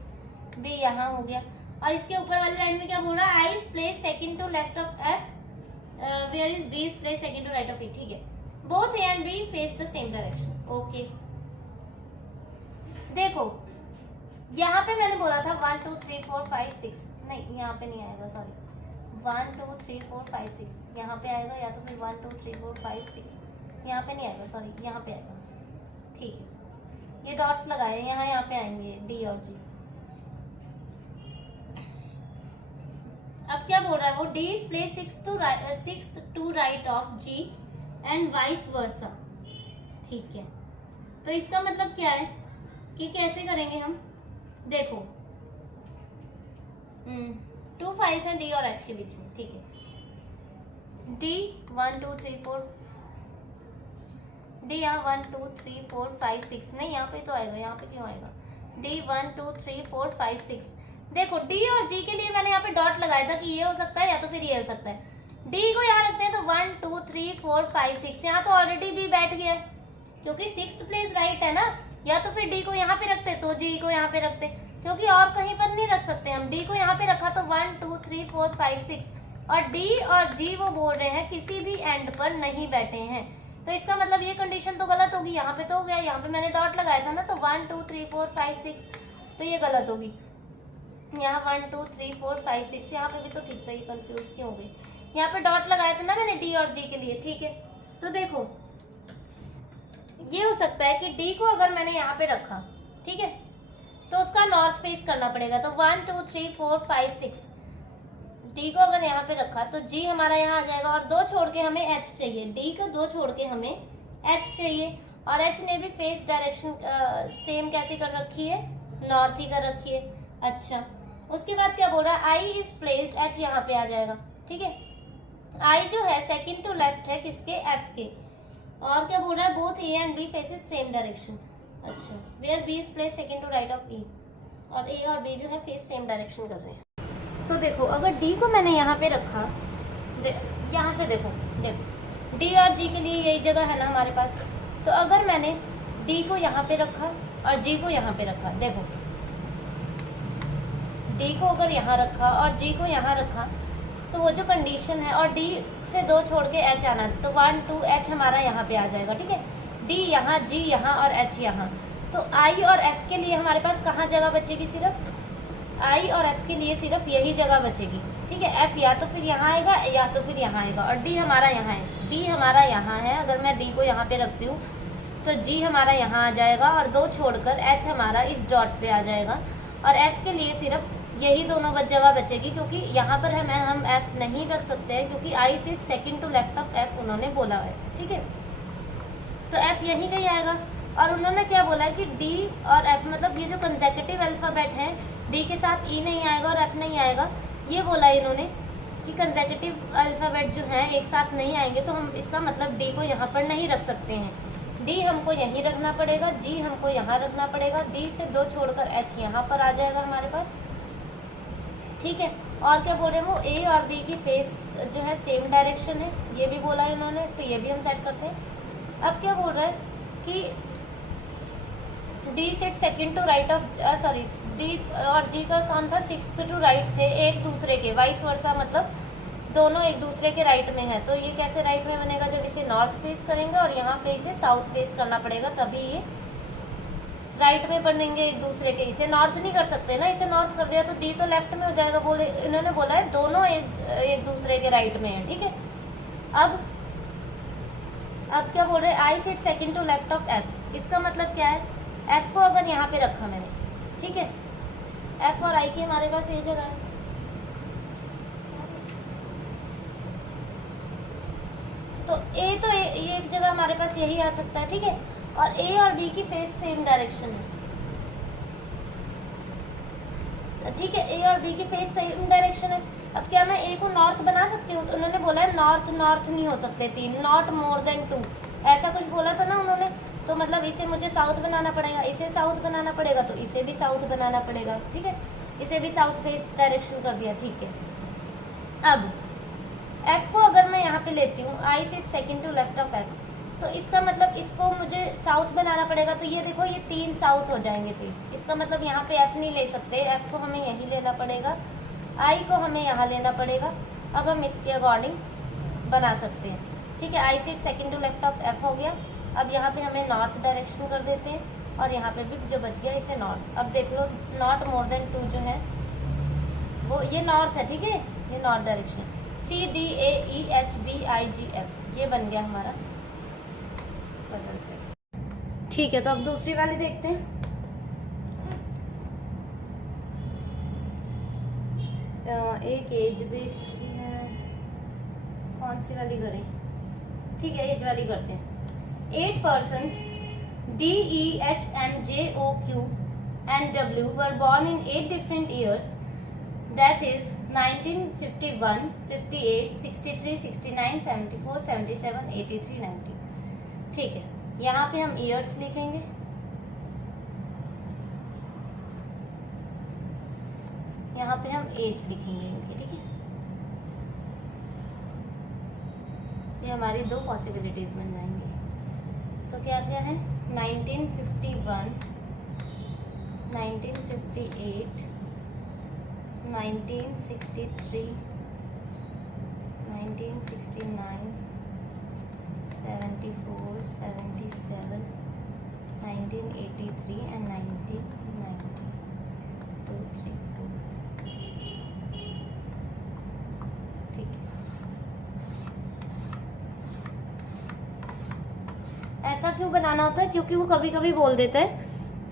B यहाँ हो गया। और इसके ऊपर वाली लाइन में क्या बोल रहा है, I is placed second to left of F, where is B is placed second to right of E, ठीक है। Both A and B face the same direction, okay. देखो यहाँ पे मैंने बोला था 1 2 3 4 5 6, नहीं यहाँ पे नहीं आएगा, सॉरी, 1 2 3 4 5 6 यहाँ पे आएगा, या तो फिर 1 2 3 4 5 6 यहाँ पे नहीं आएगा, सॉरी, यहाँ पे आएगा, ठीक है। ये डॉट्स लगाए यहाँ पे आएंगे D और G। अब क्या बोल रहा है वो, D is placed 6th to right of G and vice versa, ठीक है। तो इसका मतलब क्या है कि कैसे करेंगे हम, देखो 2 फाइल्स हैं D और H के बीच में, ठीक है। D 1 2 3 4, D यहाँ 1 2 3 4 5 6, नहीं यहाँ पे तो आएगा, यहाँ पे क्यों आएगा, D 1 2 3 4 5 6। देखो D और G के लिए मैंने यहाँ पे डॉट लगाया था कि ये हो सकता है या तो फिर ये हो सकता है। D को यहाँ रखते हैं तो 1 2 3 4 5 6, यहाँ तो ऑलरेडी B बैठ गया क्योंकि 6th प्लेस राइट है ना, या तो फिर D को यहाँ पे रखते तो G को यहाँ पे रखते, क्योंकि और कहीं पर नहीं रख सकते हम। D को यहाँ पे रखा तो 1 2 3 4 5 6, और D और G वो बोल रहे हैं किसी भी एंड पर नहीं बैठे हैं, तो इसका मतलब ये कंडीशन तो गलत होगी। यहाँ पे तो हो गया, यहाँ पे मैंने डॉट लगाया था ना, तो 1 2 3 4 5 6, तो ये गलत होगी। यहाँ 1 2 3 4 5 6, यहाँ पे भी तो ठीक था, ये कंफ्यूज क्यों हो गई। यहाँ पे डॉट लगाया था ना मैंने D और G के लिए, ठीक है। तो देखो ये हो सकता है कि D को अगर मैंने यहाँ पे रखा, ठीक है, तो उसका नॉर्थ फेस करना पड़ेगा, तो 1 2 3 4 5 6, D को अगर यहाँ पे रखा तो G हमारा यहाँ आ जाएगा, और 2 छोड़ के हमें H चाहिए, D को 2 छोड़ के हमें H चाहिए, और H ने भी फेस डायरेक्शन सेम कैसे कर रखी है, नॉर्थ ही कर रखी है। अच्छा, उसके बाद क्या बोल रहा है, I इज प्लेस्ड, H यहाँ पे आ जाएगा, ठीक है। I जो है सेकंड टू लेफ्ट है किसके, F के, और क्या बोल रहा है, both A and B faces same direction. अच्छा, where B is placed second to right of E, और A और B जो है फेस सेम डायरेक्शन कर रहे हैं। तो देखो अगर D को मैंने यहाँ पे रखा, यहाँ से देखो D और G के लिए यही जगह है ना हमारे पास, तो अगर मैंने D को यहाँ पे रखा और G को यहाँ पे रखा, देखो D को अगर यहाँ रखा और G को यहाँ रखा, तो वो जो कंडीशन है, और D से 2 छोड़ के H आना, तो 1 2 H हमारा यहाँ पे आ जाएगा, ठीक है। D यहाँ, G यहाँ और H यहाँ, तो I और F के लिए हमारे पास कहाँ जगह बचेगी, सिर्फ I और F के लिए सिर्फ यही जगह बचेगी, ठीक है। F या तो फिर यहाँ आएगा या तो फिर यहाँ आएगा, और D हमारा यहाँ है, D हमारा यहाँ है, अगर मैं D को यहाँ पे रखती हूँ तो G हमारा यहाँ आ जाएगा, और 2 छोड़कर H हमारा इस डॉट पे आ जाएगा, और F के लिए सिर्फ यही दोनों जगह बचेगी, क्योंकि यहाँ पर है हम F नहीं रख सकते हैं, क्योंकि I सिर्फ second to left of F उन्होंने बोला है, ठीक है। तो F यहीं कहीं आएगा, और उन्होंने क्या बोला है कि D और F मतलब ये जो कंसेक्यूटिव अल्फ़ाबेट है, D के साथ E नहीं आएगा और F नहीं आएगा, ये बोला है इन्होंने कि कंसेक्यूटिव अल्फ़ाबेट जो है एक साथ नहीं आएंगे, तो हम इसका मतलब D को यहाँ पर नहीं रख सकते हैं। D हमको यहीं रखना पड़ेगा, G हमको यहाँ रखना पड़ेगा, D से 2 छोड़कर H यहाँ पर आ जाएगा हमारे पास, ठीक है। और क्या बोल रहे हैं वो, A और B की फेस जो है सेम डायरेक्शन है, ये भी बोला है इन्होंने, तो ये भी हम सेट करते हैं। अब क्या बोल रहा है कि D sit second to right of sorry D और जी का कौन था, सिक्स्थ टू राइट थे एक दूसरे के, वाइस वर्सा, मतलब दोनों एक दूसरे के राइट में है। तो ये कैसे राइट में बनेगा, जब इसे नॉर्थ फेस करेंगे और यहाँ पे इसे साउथ फेस करना पड़ेगा, तभी ये राइट में बनेंगे एक दूसरे के। इसे नॉर्थ नहीं कर सकते ना, इसे नॉर्थ कर दिया तो डी तो लेफ्ट में हो जाएगा। बोले इन्होंने बोला है दोनों एक दूसरे के राइट में है, ठीक है। अब क्या बोल रहे हैं, I sit second to left of F. इसका मतलब क्या है, एफ को अगर यहाँ पे रखा मैंने, ठीक है, एफ और आई की हमारे पास ये जगह है, तो ये एक जगह हमारे पास यही आ सकता है, ठीक है। और ए और बी की फेस सेम डायरेक्शन है, ठीक है, ए और बी की फेस सेम डायरेक्शन है। अब क्या मैं ए को नॉर्थ बना सकती हूँ, तो उन्होंने बोला है नॉर्थ नॉर्थ नहीं हो सकते तीन, नॉट मोर देन 2, ऐसा कुछ बोला था ना उन्होंने। तो मतलब इसे मुझे साउथ बनाना पड़ेगा, इसे साउथ बनाना पड़ेगा, तो इसे भी साउथ बनाना पड़ेगा, ठीक है। इसे भी साउथ फेस डायरेक्शन कर दिया, ठीक है। अब एफ को अगर मैं यहाँ पे लेती हूँ, I sit second to left of F, तो इसका मतलब इसको मुझे साउथ बनाना पड़ेगा। तो ये देखो ये 3 साउथ हो जाएंगे फेस। इसका मतलब यहाँ पे एफ नहीं ले सकते, एफ को हमें यहीं लेना पड़ेगा, आई को हमें यहाँ लेना पड़ेगा। अब हम इसके अकॉर्डिंग बना सकते हैं, ठीक है। I sit second to left of F हो गया। अब यहाँ पे हमें नॉर्थ डायरेक्शन कर देते हैं और यहाँ पे भी जो बच गया इसे नॉर्थ। अब देख लो नॉट मोर देन 2 जो है वो ये नॉर्थ है, ठीक है, ये north direction. C D A E H B I G F, ये बन गया हमारा पजल सेट, ठीक है। तो अब दूसरी वाली देखते हैं। एक एज बेस्ड है, कौन सी वाली करें, ठीक है एज वाली करते हैं। 8 persons D, E, H, M, J, O, Q and W were born in 8 different years, that is 1951, 58, 63, 69, 74, 77, 83, 90, ठीक है। यहाँ पे हम ईयर्स लिखेंगे, यहाँ पे हम एज लिखेंगे इनकी, ठीक है। ये हमारी 2 पॉसिबिलिटीज बन जाएंगी। तो क्या क्या है, 1951, 1958, 1963, 1969, 74, 77, 1983 and 1990, 2, 3, 2, ठीक है। ऐसा क्यों बनाना होता है, क्योंकि वो कभी कभी बोल देता है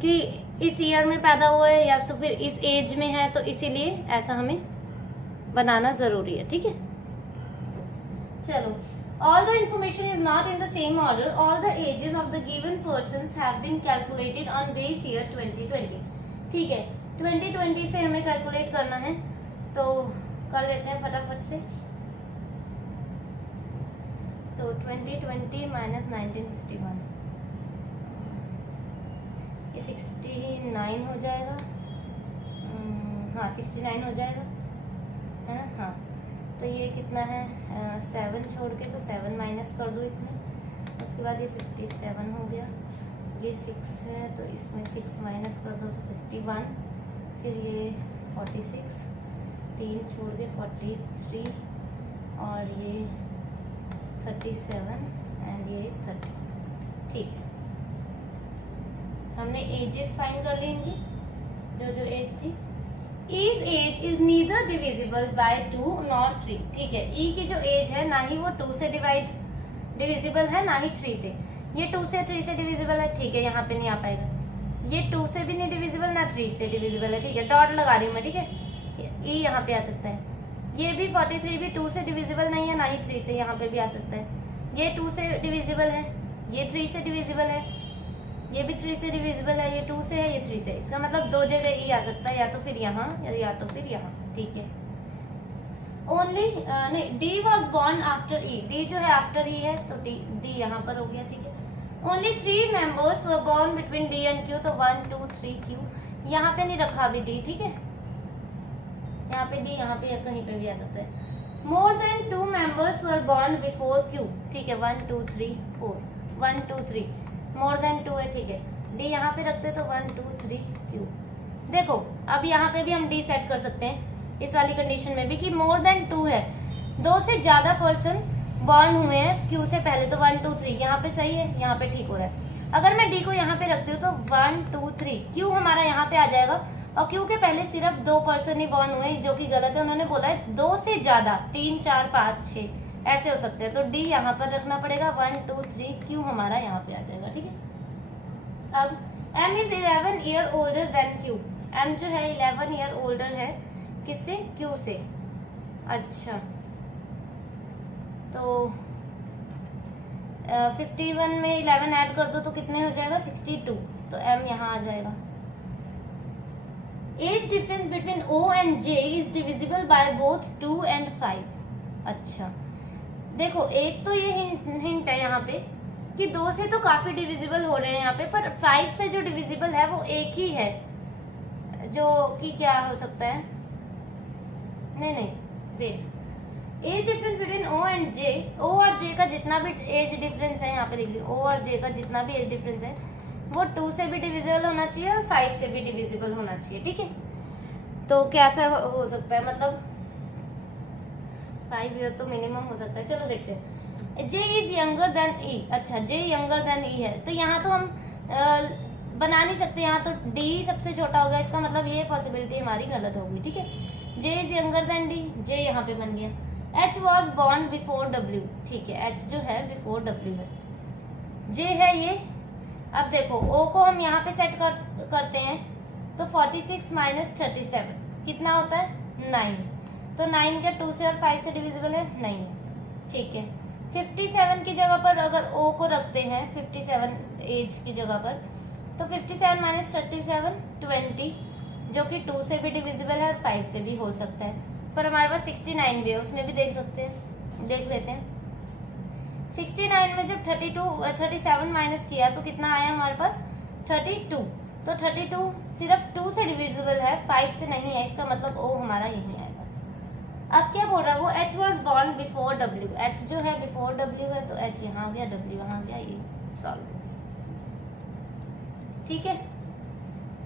कि इस ईयर में पैदा हुआ है या फिर इस एज में है, तो इसीलिए ऐसा हमें बनाना ज़रूरी है, ठीक है। चलो, all the information is not in the same order. All the ages of the given persons have been calculated on base year 2020, ठीक है। 2020 से हमें कैलकुलेट करना है, तो कर लेते हैं फटाफट से। तो 2020 माइनस 1951, ये 69 हो जाएगा, हाँ 69 हो जाएगा, है ना, हाँ। तो ये कितना है, 7 छोड़ के, तो 7 माइनस कर दो इसमें, उसके बाद ये 57 हो गया, ये 6 है तो इसमें 6 माइनस कर दो तो 51, फिर ये 46, 3 छोड़ के 43, और ये 37 एंड ये 30, ठीक है। हमने एजेस फाइंड कर ली इनकी, जो एज थी। E's age is neither divisible by 2 nor 3, ठीक है। E की जो एज है ना ही वो 2 से डिविजिबल है ना ही 3 से, ये 2 से 3 से डिविजिबल है, ठीक है, यहाँ पे नहीं आ पाएगा। ये 2 से भी नहीं डिविजिबल ना 3 से डिविजिबल है, ठीक है, डॉट लगा रही हूँ मैं, ठीक है। E यहाँ पे आ सकता है, ये भी 43 भी 2 से डिविजिबल नहीं है ना ही 3 से, यहाँ पे भी आ सकता है। ये 2 से डिविजिबल है, ये 3 से डिविजिबल है, ये भी 3 से डिविजिबल है, ये 2 से है, ये 3 से। इसका मतलब 2 जगह ई आ सकता है, या तो फिर यहाँ या तो फिर यहाँ, ठीक है। ओनली नहीं, D was born after E, D जो है आफ्टर ई है, तो डी यहाँ पर हो गया, ठीक है। Only 3 members were born between D and Q, तो 1 2 3 क्यू, यहाँ पे नहीं रखा अभी डी, ठीक है। यहाँ पे डी, यहाँ पे कहीं पे भी आ सकता है। मोर than 2 members were born before Q, ठीक है, 1 2 3 4, 1 2 3, मोर देन 2 है, ठीक है। डी यहाँ पे रखते तो 1 2 3 क्यू। देखो अब यहाँ पे भी हम डी सेट कर सकते हैं इस वाली कंडीशन में भी कि मोर देन 2 है, 2 से ज्यादा पर्सन बॉर्न हुए हैं क्यू से पहले, तो 1 2 3 यहाँ पे सही है, यहाँ पे ठीक हो रहा है। अगर मैं डी को यहाँ पे रखती हूँ तो 1 2 3 क्यू हमारा यहाँ पे आ जाएगा, और क्यू के पहले सिर्फ 2 पर्सन ही बॉर्न हुए, जो कि गलत है। उन्होंने बोला है 2 से ज्यादा, 3 4 5 6 ऐसे हो सकते हैं, तो डी यहाँ पर रखना पड़ेगा। 1 2 3 क्यू हमारा यहाँ पे आ जाएगा, ठीक है। अब M is 11 year older than Q। M जो है 11 ईयर ओल्डर है किससे? Q से। अच्छा तो 51 में 11 ऐड कर दो तो कितने हो जाएगा? 62, तो M यहाँ आ जाएगा। As difference between O and J is divisible by both 2 and 5। अच्छा देखो एक तो ये हिंट है यहाँ पे कि 2 से तो काफी डिविजिबल हो रहे हैं यहाँ पे, पर 5 से जो डिविजिबल है वो एक ही है, जो कि क्या हो सकता है? नहीं wait, age difference between O and J, O और J का जितना भी एज डिफरेंस है यहाँ पे लिख ली, O और J का जितना भी एज डिफरेंस है वो 2 से भी डिविजिबल होना चाहिए और 5 से भी डिविजिबल होना चाहिए, ठीक है। तो कैसा हो सकता है, मतलब 5 ईयर तो मिनिमम हो सकता है। चलो देखते हैं। J is younger than E। अच्छा J यंगर देन E है, तो यहाँ तो हम बना नहीं सकते, यहाँ तो D सबसे छोटा होगा, इसका मतलब ये पॉसिबिलिटी हमारी गलत होगी, ठीक है। J is younger than D, J यहाँ पे बन गया। H was born before W, ठीक है, H जो है बिफोर W है। J है ये। अब देखो O को हम यहाँ पे सेट करते हैं तो 46 माइनस 37 कितना होता है? 9, तो 9 के 2 से और 5 से डिविजिबल है? नहीं, ठीक है। 57 की जगह पर अगर O को रखते हैं 57 एज की जगह पर, तो 57 माइनस 37 20, जो कि 2 से भी डिविजिबल है और 5 से भी हो सकता है, पर हमारे पास 69 भी है, उसमें भी देख सकते हैं, देख लेते हैं। 69 में जब 37 माइनस किया तो कितना आया हमारे पास? 32, तो 32 सिर्फ 2 से डिविजिबल है, 5 से नहीं है, इसका मतलब O हमारा यही आएगा। अब क्या बोल रहा है वो? H was born before W, H जो है बिफोर W है, तो H यहाँ आ गया, W यहाँ आ गया, ये सॉल्व हो गया, ठीक है।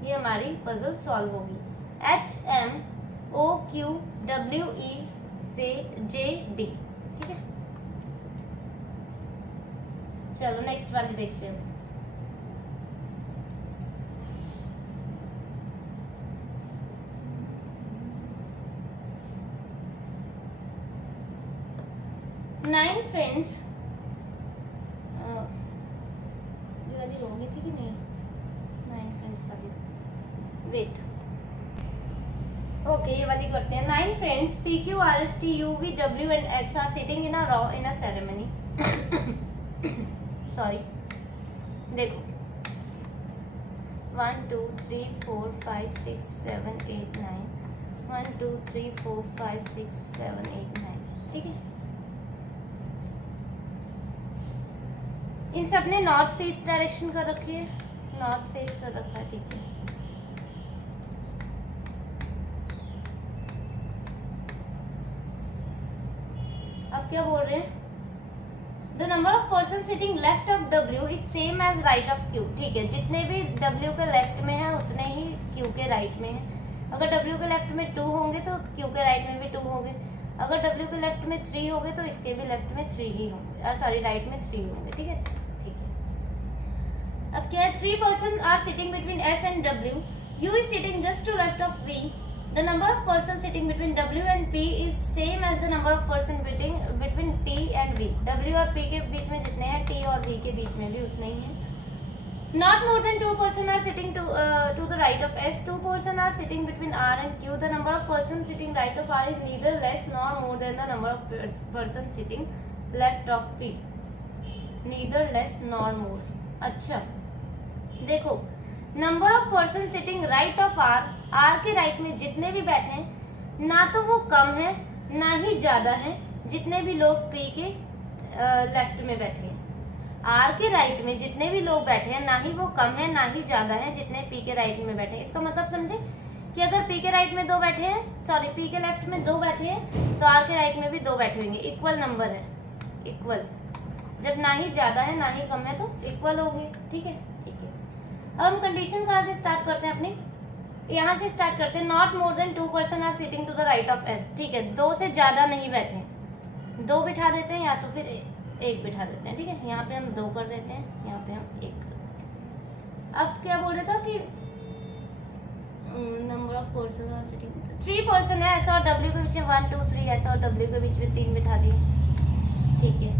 ये हमारी पजल सॉल्व होगी। H M O Q W E से J D, ठीक है। चलो नेक्स्ट वाली देखते हैं। नाइन फ्रेंड्स, ये वाली होगी थी कि नहीं? 9 फ्रेंड्स वाली, वेट, ओके ये वाली करते हैं। 9 friends P Q R S T U V W and X are sitting in a row in a ceremony। Sorry, देखो 1 2 3 4 5 6 7 8 9, 1 2 3 4 5 6 7 8 9, ठीक है। इन सब ने नॉर्थ फेस डायरेक्शन कर रखी है, नॉर्थ फेस कर रखा है, ठीक है। अब क्या बोल रहे हैं? The number of person sitting left of W is same as right of Q, ठीक है। जितने भी W के लेफ्ट में है उतने ही Q के राइट में है। अगर W के लेफ्ट में 2 होंगे तो Q के राइट में भी 2 होंगे, अगर W के लेफ्ट में 3 होंगे तो इसके भी लेफ्ट में 3 ही होंगे, सॉरी राइट में 3 होंगे, ठीक है। अब क्या है? 3 person are sitting between S and W, U is sitting just to left of V, the number of person sitting between W and P is same as the number of person between T and V। W और P के बीच में जितने हैं T और V के बीच में भी उतने ही हैं। Not more than 2 person are sitting to the right of S, 2 person are sitting between R and Q, the number of person sitting right of R is neither less nor more than the number of person sitting left of P, neither less nor more। अच्छा देखो, number of person sitting right of R, R के right में जितने भी बैठे हैं ना तो वो कम है ना ही ज्यादा है जितने भी लोग पी के लेफ्ट में बैठे हैं। आर के राइट में जितने भी लोग बैठे हैं ना ही वो कम है ना ही ज्यादा है जितने पी के राइट में बैठे हैं। इसका मतलब समझे कि अगर पी के राइट में 2 बैठे हैं, सॉरी पी के लेफ्ट में 2 बैठे हैं तो आर के राइट में भी 2 बैठे होंगे, इक्वल नंबर है, इक्वल। जब ना ही ज्यादा है ना ही कम है तो इक्वल होंगे। ठीक है, ठीक है। अब हम कंडीशन कहाँ से स्टार्ट करते हैं अपनी, यहाँ से स्टार्ट करते हैं। Not more than 2 person are sitting to the right of S. ठीक है, 2 से ज्यादा नहीं बैठे, 2 बिठा देते हैं या तो फिर 1 बिठा देते हैं। ठीक है, यहाँ पे हम 2 कर देते हैं, यहाँ पे हम 1 कर देते हैं। अब क्या बोल रहे थे कि number of person are sitting, 3 person है, एस और डब्ल्यू के बीच में 1 2 3, एस और डब्ल्यू के बीच में 3 बिठा दिए। ठीक है,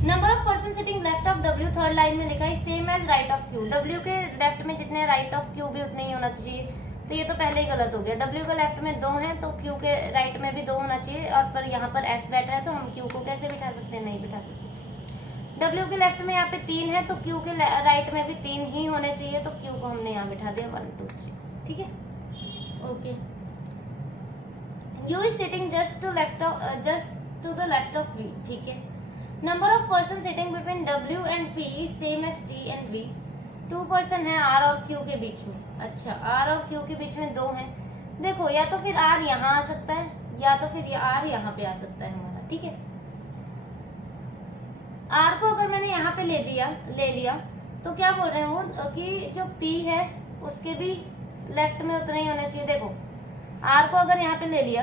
number of person sitting left of W third line में लिखा है same as right of Q. W के लेफ्ट में जितने राइट ऑफ क्यू भी उतने ही होना चाहिए, तो ये तो पहले ही गलत हो गया। डब्ल्यू के लेफ्ट में 2 हैं तो क्यू के राइट में भी 2 होना चाहिए, और पर यहाँ पर एस बैठा है तो हम क्यू को कैसे बिठा सकते हैं, नहीं बिठा सकते। डब्ल्यू के लेफ्ट में यहाँ पे 3 है तो क्यू के राइट में भी 3 ही होने चाहिए, तो क्यू को हमने यहाँ बिठा दिया 1 2 3। ठीक है, okay. U is sitting just to the left of V. ठीक है, number of person sitting between W and P is same as T and V. 2 person है आर और क्यू के बीच में। अच्छा, आर और क्यू के बीच में 2 हैं। देखो, या तो फिर आर यहाँ आ सकता है या तो फिर आर यहाँ पे आ सकता है हमारा। ठीक है, आर को अगर मैंने यहाँ पे ले लिया तो क्या बोल रहे हैं वो कि जो पी है उसके भी लेफ्ट में उतना ही होना चाहिए। देखो, आर को अगर यहाँ पे ले लिया,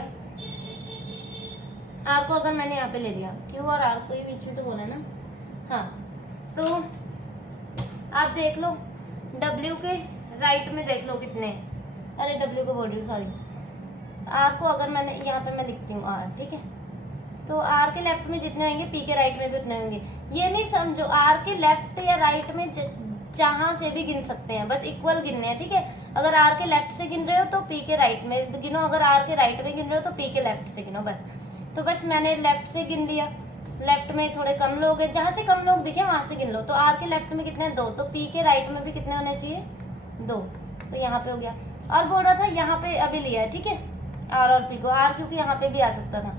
आर को अगर मैंने यहाँ पे ले लिया, क्यू और आर को ही बीच में तो बोला है ना। हाँ, तो आप देख लो डब्ल्यू के राइट में देख लो कितने, अरे डब्ल्यू को बोल रही हूँ, सॉरी। आर को अगर मैंने यहाँ पे मैं लिखती हूँ आर, ठीक है, तो आर के लेफ्ट में जितने होंगे पी के राइट में भी उतने होंगे। ये नहीं समझो आर के लेफ्ट या राइट में जहां से भी गिन सकते हैं, बस इक्वल गिनने हैं। ठीक है, अगर आर के लेफ्ट से गिन रहे हो तो पी के राइट में गिनो, अगर आर के राइट में गिन रहे हो तो पी के लेफ्ट से गिनो, बस। तो बस मैंने लेफ्ट से गिन लिया, लेफ्ट में थोड़े कम लोग हैं, जहां से कम लोग दिखे वहां से गिन लो। तो आर के लेफ्ट में कितने, 2, तो पी के राइट में भी कितने होने चाहिए, 2, तो यहाँ पे हो गया। और बोल रहा था यहाँ पे अभी लिया है, ठीक है, आर और पी को, आर क्योंकि यहाँ पे भी आ सकता था।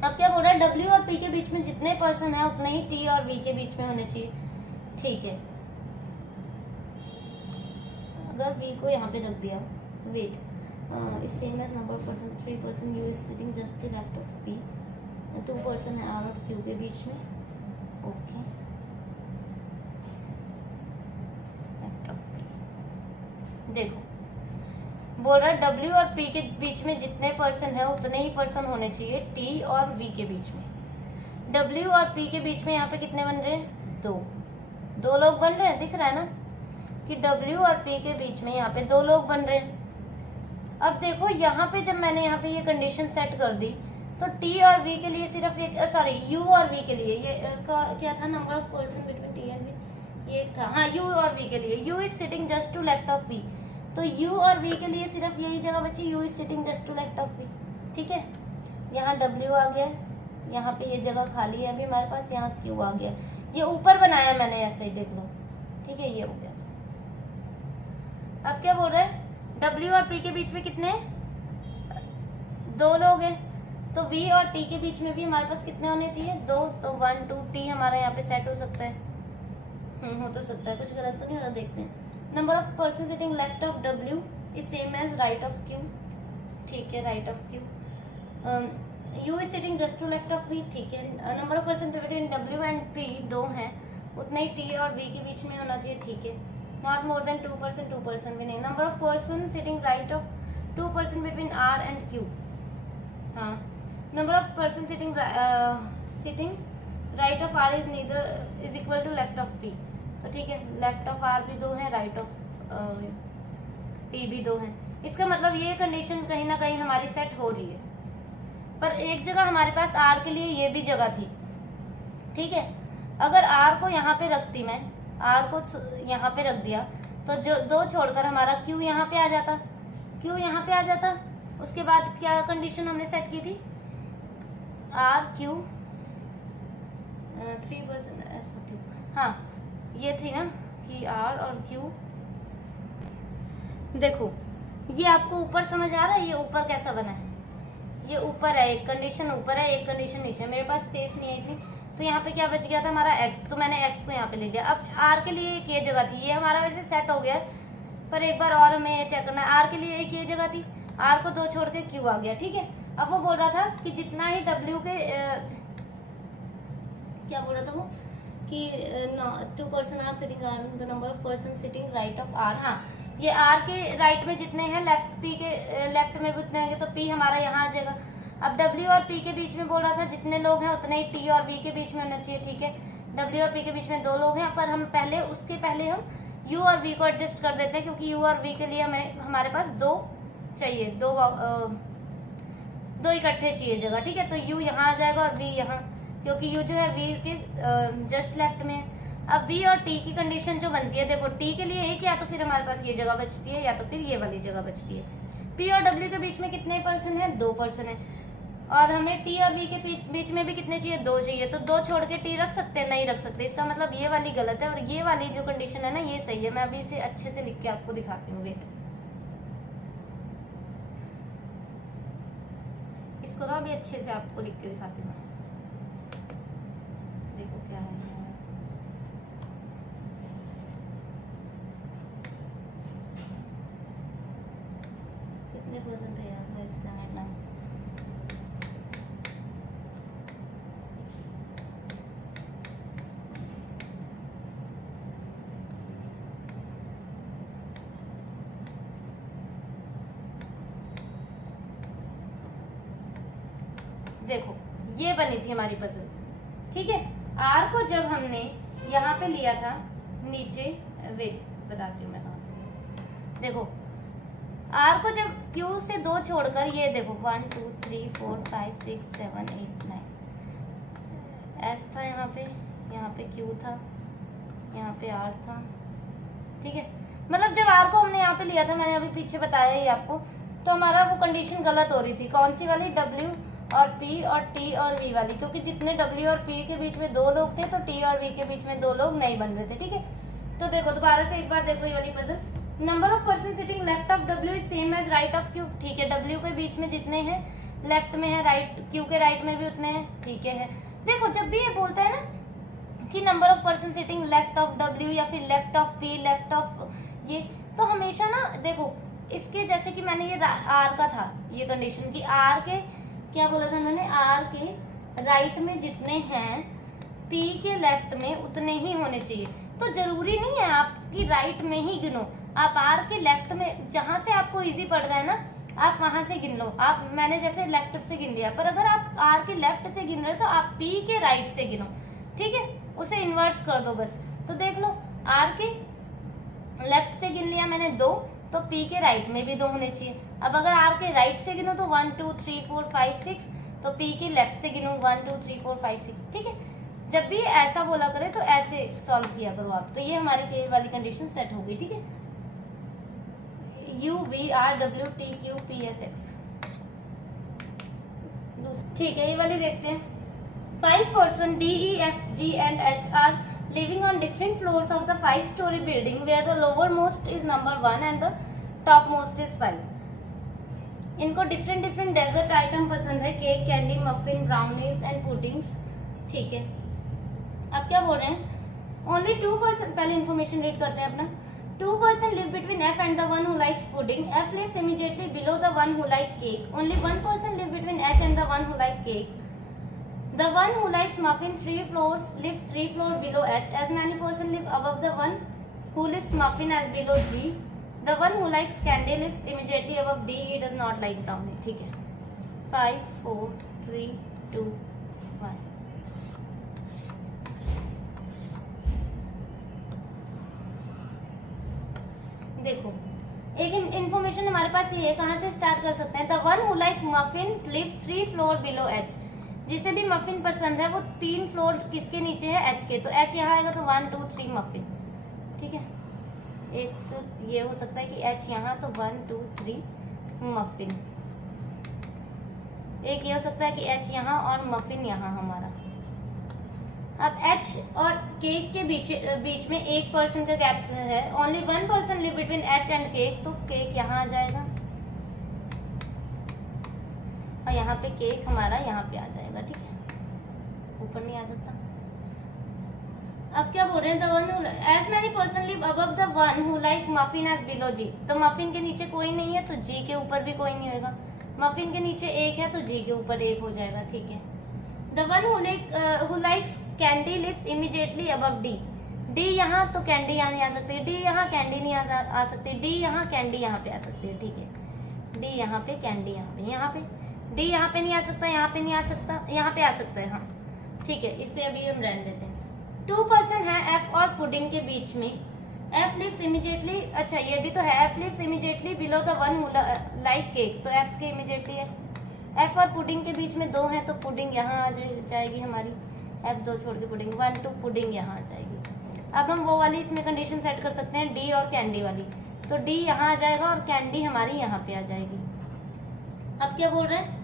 अब क्या बोल रहा है, डब्ल्यू और पी के बीच में जितने पर्सन है उतने ही टी और वी के बीच में होने चाहिए। ठीक है, अगर वी को यहाँ पे रख दिया, wait, same as number of person 3 person, U is sitting just to left of P, 2 person है आर और क्यू के बीच में। Okay, left of P. देखो बोल रहा है डब्ल्यू और पी के बीच में जितने पर्सन है उतने ही पर्सन होने चाहिए टी और वी के बीच में। डब्ल्यू और पी के बीच में यहाँ पे कितने बन रहे हैं, 2 लोग बन रहे हैं, दिख रहा है ना कि डब्ल्यू और पी के बीच में यहाँ पे 2 लोग बन रहे हैं। अब देखो यहाँ पे जब मैंने यहाँ पे ये कंडीशन सेट कर दी तो टी और वी के लिए सिर्फ एक, सॉरी यू और वी के लिए ये क्या था, number of person between T and V, ये था, हाँ, यू और वी के लिए, U is sitting just to left of V, तो यू और वी के लिए सिर्फ यही जगह बची, U is sitting just to left of V. ठीक है, यहाँ डब्ल्यू आ गया, यहाँ पे ये जगह खाली है अभी हमारे पास, यहाँ क्यू आ गया, ये ऊपर बनाया मैंने ऐसे ही, देख लो। ठीक है, ये हो गया। अब क्या बोल रहे हैं, डब्ल्यू और पी के बीच में कितने, 2 लोग हैं, तो वी और टी के बीच में भी हमारे पास कितने होने चाहिए, 2, तो 1 2 टी हमारा यहाँ पे सेट हो सकता है। हो तो सकता है, कुछ गलत तो नहीं हो रहा, देखते हैं। Number of person sitting left of W is same as right of Q. ठीक है, right of Q. U is sitting just to left of V. ठीक है, number of person between W and P 2 हैं, उतने ही T और V के बीच में होना चाहिए। ठीक है, नॉट मोर देन 2 पर्सन भी नहीं। Number of person sitting right of 2 person between R and Q. हाँ, number of person sitting right of R is equal to left of P. तो ठीक है, लेफ्ट ऑफ आर भी 2 है, right of P भी 2 है। इसका मतलब ये कंडीशन कहीं ना कहीं हमारी सेट हो रही है, पर एक जगह हमारे पास आर के लिए ये भी जगह थी। ठीक है, अगर आर को यहाँ पे रखती मैं, आर को यहाँ पे रख दिया तो जो 2 छोड़कर हमारा क्यू यहाँ पे आ जाता, क्यू यहाँ पे आ जाता। उसके बाद क्या कंडीशन हमने सेट की थी, आर क्यू 3 पर्सन ऐसा, हाँ ये थी ना कि आर और क्यू। देखो ये आपको ऊपर समझ आ रहा है, ये ऊपर कैसा बना है, ये ऊपर है, एक कंडीशन ऊपर है, एक कंडीशन नीचे। मेरे पास स्पेस नहीं है इतनी, तो यहाँ पे क्या बच गया था हमारा x, तो मैंने x को यहाँ पे ले लिया। अब r के लिए एक ये जगह थी, ये हमारा वैसे सेट हो गया, पर एक बार और हमें ये चेक करना है। r के लिए एक ये जगह थी, r को 2 छोड़ के q आ गया। ठीक है, अब वो बोल रहा था कि जितना ही w के क्या बोल रहा था वो कि 2 person are sitting are the number of person sitting right of R. हाँ, ये आर के राइट में जितने हैं लेफ्ट पी के लेफ्ट में भी उतने होंगे, तो पी हमारा यहाँ आ जाएगा। अब डब्ल्यू और पी के बीच में बोल रहा था जितने लोग हैं उतने ही टी और वी के बीच में होना चाहिए। ठीक है, डब्ल्यू और पी के बीच में 2 लोग हैं, पर हम पहले उसके पहले हम यू और वी को एडजस्ट कर देते हैं, क्योंकि यू और वी के लिए हमें हमारे पास 2 चाहिए, 2 इकट्ठे चाहिए जगह। ठीक है, तो यू यहाँ आ जाएगा और वी यहाँ, क्योंकि यू जो है वी के जस्ट लेफ्ट में है। अब वी और टी की कंडीशन जो बनती है, देखो टी के लिए एक या तो फिर हमारे पास ये जगह बचती है या तो फिर ये वाली जगह बचती है। पी और डब्ल्यू के बीच में कितने पर्सन है? 2 पर्सन है, और हमें टी और वी के बीच में भी कितने चाहिए? 2 चाहिए। तो 2 छोड़ के टी रख सकते हैं? नहीं रख सकते। इसका मतलब ये वाली गलत है और ये वाली जो कंडीशन है ना, ये सही है। मैं अभी इसे अच्छे से लिख के आपको दिखाती हूँ, वेट, इसको ना अभी अच्छे से आपको लिख के दिखाती हूँ। देखो क्या है, कितने पर्सन थे यार, मैं इसका नाम देखो, ये बनी थी हमारी पजल। ठीक है, आर को जब हमने यहाँ पे लिया था नीचे, वेट बताती हूँ मैं कहाँ। देखो, आर को जब क्यू से 2 छोड़कर, ये देखो 1 2 3 4 5 6 7 8 9, एस था यहाँ पे क्यू था, यहाँ पे आर था। ठीक है, मतलब जब आर को हमने यहाँ पे लिया था, मैंने अभी पीछे बताया ही आपको, तो हमारा वो कंडीशन गलत हो रही थी। कौन सी वाली? डब्ल्यू और पी और टी और वी वाली, क्योंकि जितने डब्ल्यू और पी के बीच में 2 लोग थे, तो टी और वी के बीच में 2 लोग नहीं बन रहे थे। ठीक है, तो देखो दोबारा से एक बार देखो ये वाली puzzle. Number of person sitting left of W is same as right of Q. ठीक है, डब्ल्यू के बीच में जितने हैं लेफ्ट में है, राइट क्यू के राइट में भी उतने हैं। ठीक है, देखो जब भी ये बोलता है ना कि number of person sitting left of W या फिर left of P, left of ये, तो हमेशा ना देखो इसके, जैसे कि मैंने ये आर का था ये कंडीशन की, आर के क्या बोला था उन्होंने, आर के राइट में जितने हैं पी के लेफ्ट में उतने ही होने चाहिए। तो जरूरी नहीं है आपकी राइट में ही गिनो, आप आर के लेफ्ट में, जहां से आपको इजी पड़ रहा है ना आप वहां से गिन लो। आप, मैंने जैसे लेफ्ट से गिन लिया, पर अगर आप आर के लेफ्ट से गिन रहे हो तो आप पी के राइट से गिनो। ठीक है, उसे इन्वर्स कर दो बस। तो देख लो, आर के लेफ्ट से गिन लिया मैंने 2, तो पी के राइट में भी 2 होने चाहिए। अब अगर आर के राइट से गिनो तो 1 2 3 4 5 6, तो पी के लेफ्ट से गिनो 1 2 3 4 5 6। ठीक है, जब भी ऐसा बोला करे तो ऐसे सॉल्व किया करो आप, तो ये हमारी के वाली कंडीशन सेट हो गई। ठीक है, U V R W T Q P S X. ठीक है, ये वाली देखते हैं। 5 person D E F G and H are living on different floors of the 5-story building where the lowermost is number 1 and the topmost is 5. इनको different desert item पसंद है, cake, candy, muffin, brownies and puddings. ठीक है, अब क्या बोल रहे हैं? ओनली 2 पर्सन, पहले इन्फॉर्मेशन रीड करते हैं अपना। 2 person live between F and the one who likes pudding. F lives immediately below the one who like cake. Only 1 person live between H and the one who like cake. The one who likes muffin 3 floors lives 3 floors below H. As many persons live above the one who lives muffin as below G. The one who likes candy lives immediately above D. He does not like brownie. ठीक है, 5 4 3 2 1। देखो, एक information हमारे पास ये है, कहाँ से start कर सकते हैं? The one who like muffin lives 3 floors below H. जिसे भी मफिन पसंद है वो 3 फ्लोर किसके नीचे है? एच के। तो एच यहाँ आएगा तो 1 2 3 मफिन। ठीक है, एक तो ये हो सकता है कि एच यहाँ, तो 1 2 3 मफिन। एक ये हो सकता है कि एच यहाँ और मफिन यहाँ हमारा। अब एच और केक के बीच में 1 पर्सन का गैप है। Only 1 person live between H and cake, तो केक यहाँ आ जाएगा और यहाँ पे केक हमारा यहाँ पे आ जाएगा। ठीक है, ऊपर नहीं आ सकता। अब क्या बोल रहे हैं? The one as many person live above the one who like muffin as below G. तो मफिन के नीचे कोई नहीं है तो जी के ऊपर भी कोई नहीं होगा। मफिन के नीचे 1 है तो जी के ऊपर 1 हो जाएगा। ठीक है, the one who likes candy lives immediately above D. D यहाँ तो कैंडी यहाँ नहीं आ सकती, डी यहाँ कैंडी नहीं आ सकती, डी यहाँ कैंडी यहाँ पे आ सकती है, ठीक है। डी यहाँ पे कैंडी यहाँ पे डी यहाँ पे नहीं आ सकता, यहाँ पे नहीं आ सकता, यहाँ पे आ सकता है, हाँ ठीक है। इससे अभी हम रहने देते हैं। 2 पर्सन है एफ और पुडिंग के बीच में। एफ लिव्स इमीडिएटली, अच्छा ये भी तो है, F lives immediately below the one who like cake, तो एफ के इमीडिएटली है। एफ और पुडिंग के बीच में 2 हैं तो पुडिंग यहाँ आ जाएगी हमारी, एफ 2 छोड़ के पुडिंग 1 2 पुडिंग यहाँ आ जाएगी। अब हम वो वाली इसमें कंडीशन सेट कर सकते हैं डी और कैंडी वाली, तो डी यहाँ आ जाएगा और कैंडी हमारी यहाँ पे आ जाएगी। अब क्या बोल रहे हैं,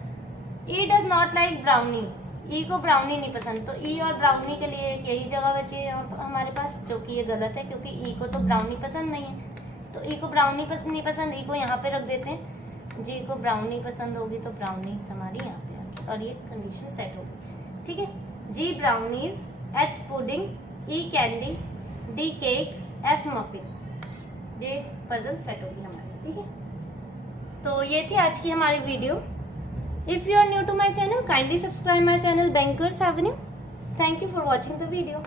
ई डज नॉट लाइक ब्राउनी, ई को ब्राउनी नहीं पसंद, तो ई और ब्राउनी के लिए यही जगह बची है यहाँ हमारे पास, जो कि ये गलत है क्योंकि ई को तो ब्राउनी पसंद नहीं है। तो ई को ब्राउनी नहीं पसंद, ई को यहाँ पे रख देते हैं। जी को ब्राउनी पसंद होगी तो ब्राउनी हमारी यहाँ पे आएगी और ये कंडीशन सेट होगी, ठीक है। G brownies, H pudding, E candy, D cake, F muffin, ये पजल सेट होगी हमारी, ठीक है। तो ये थी आज की हमारी video. If you are new to my channel, kindly subscribe my channel Bankers Avenue. Thank you for watching the video.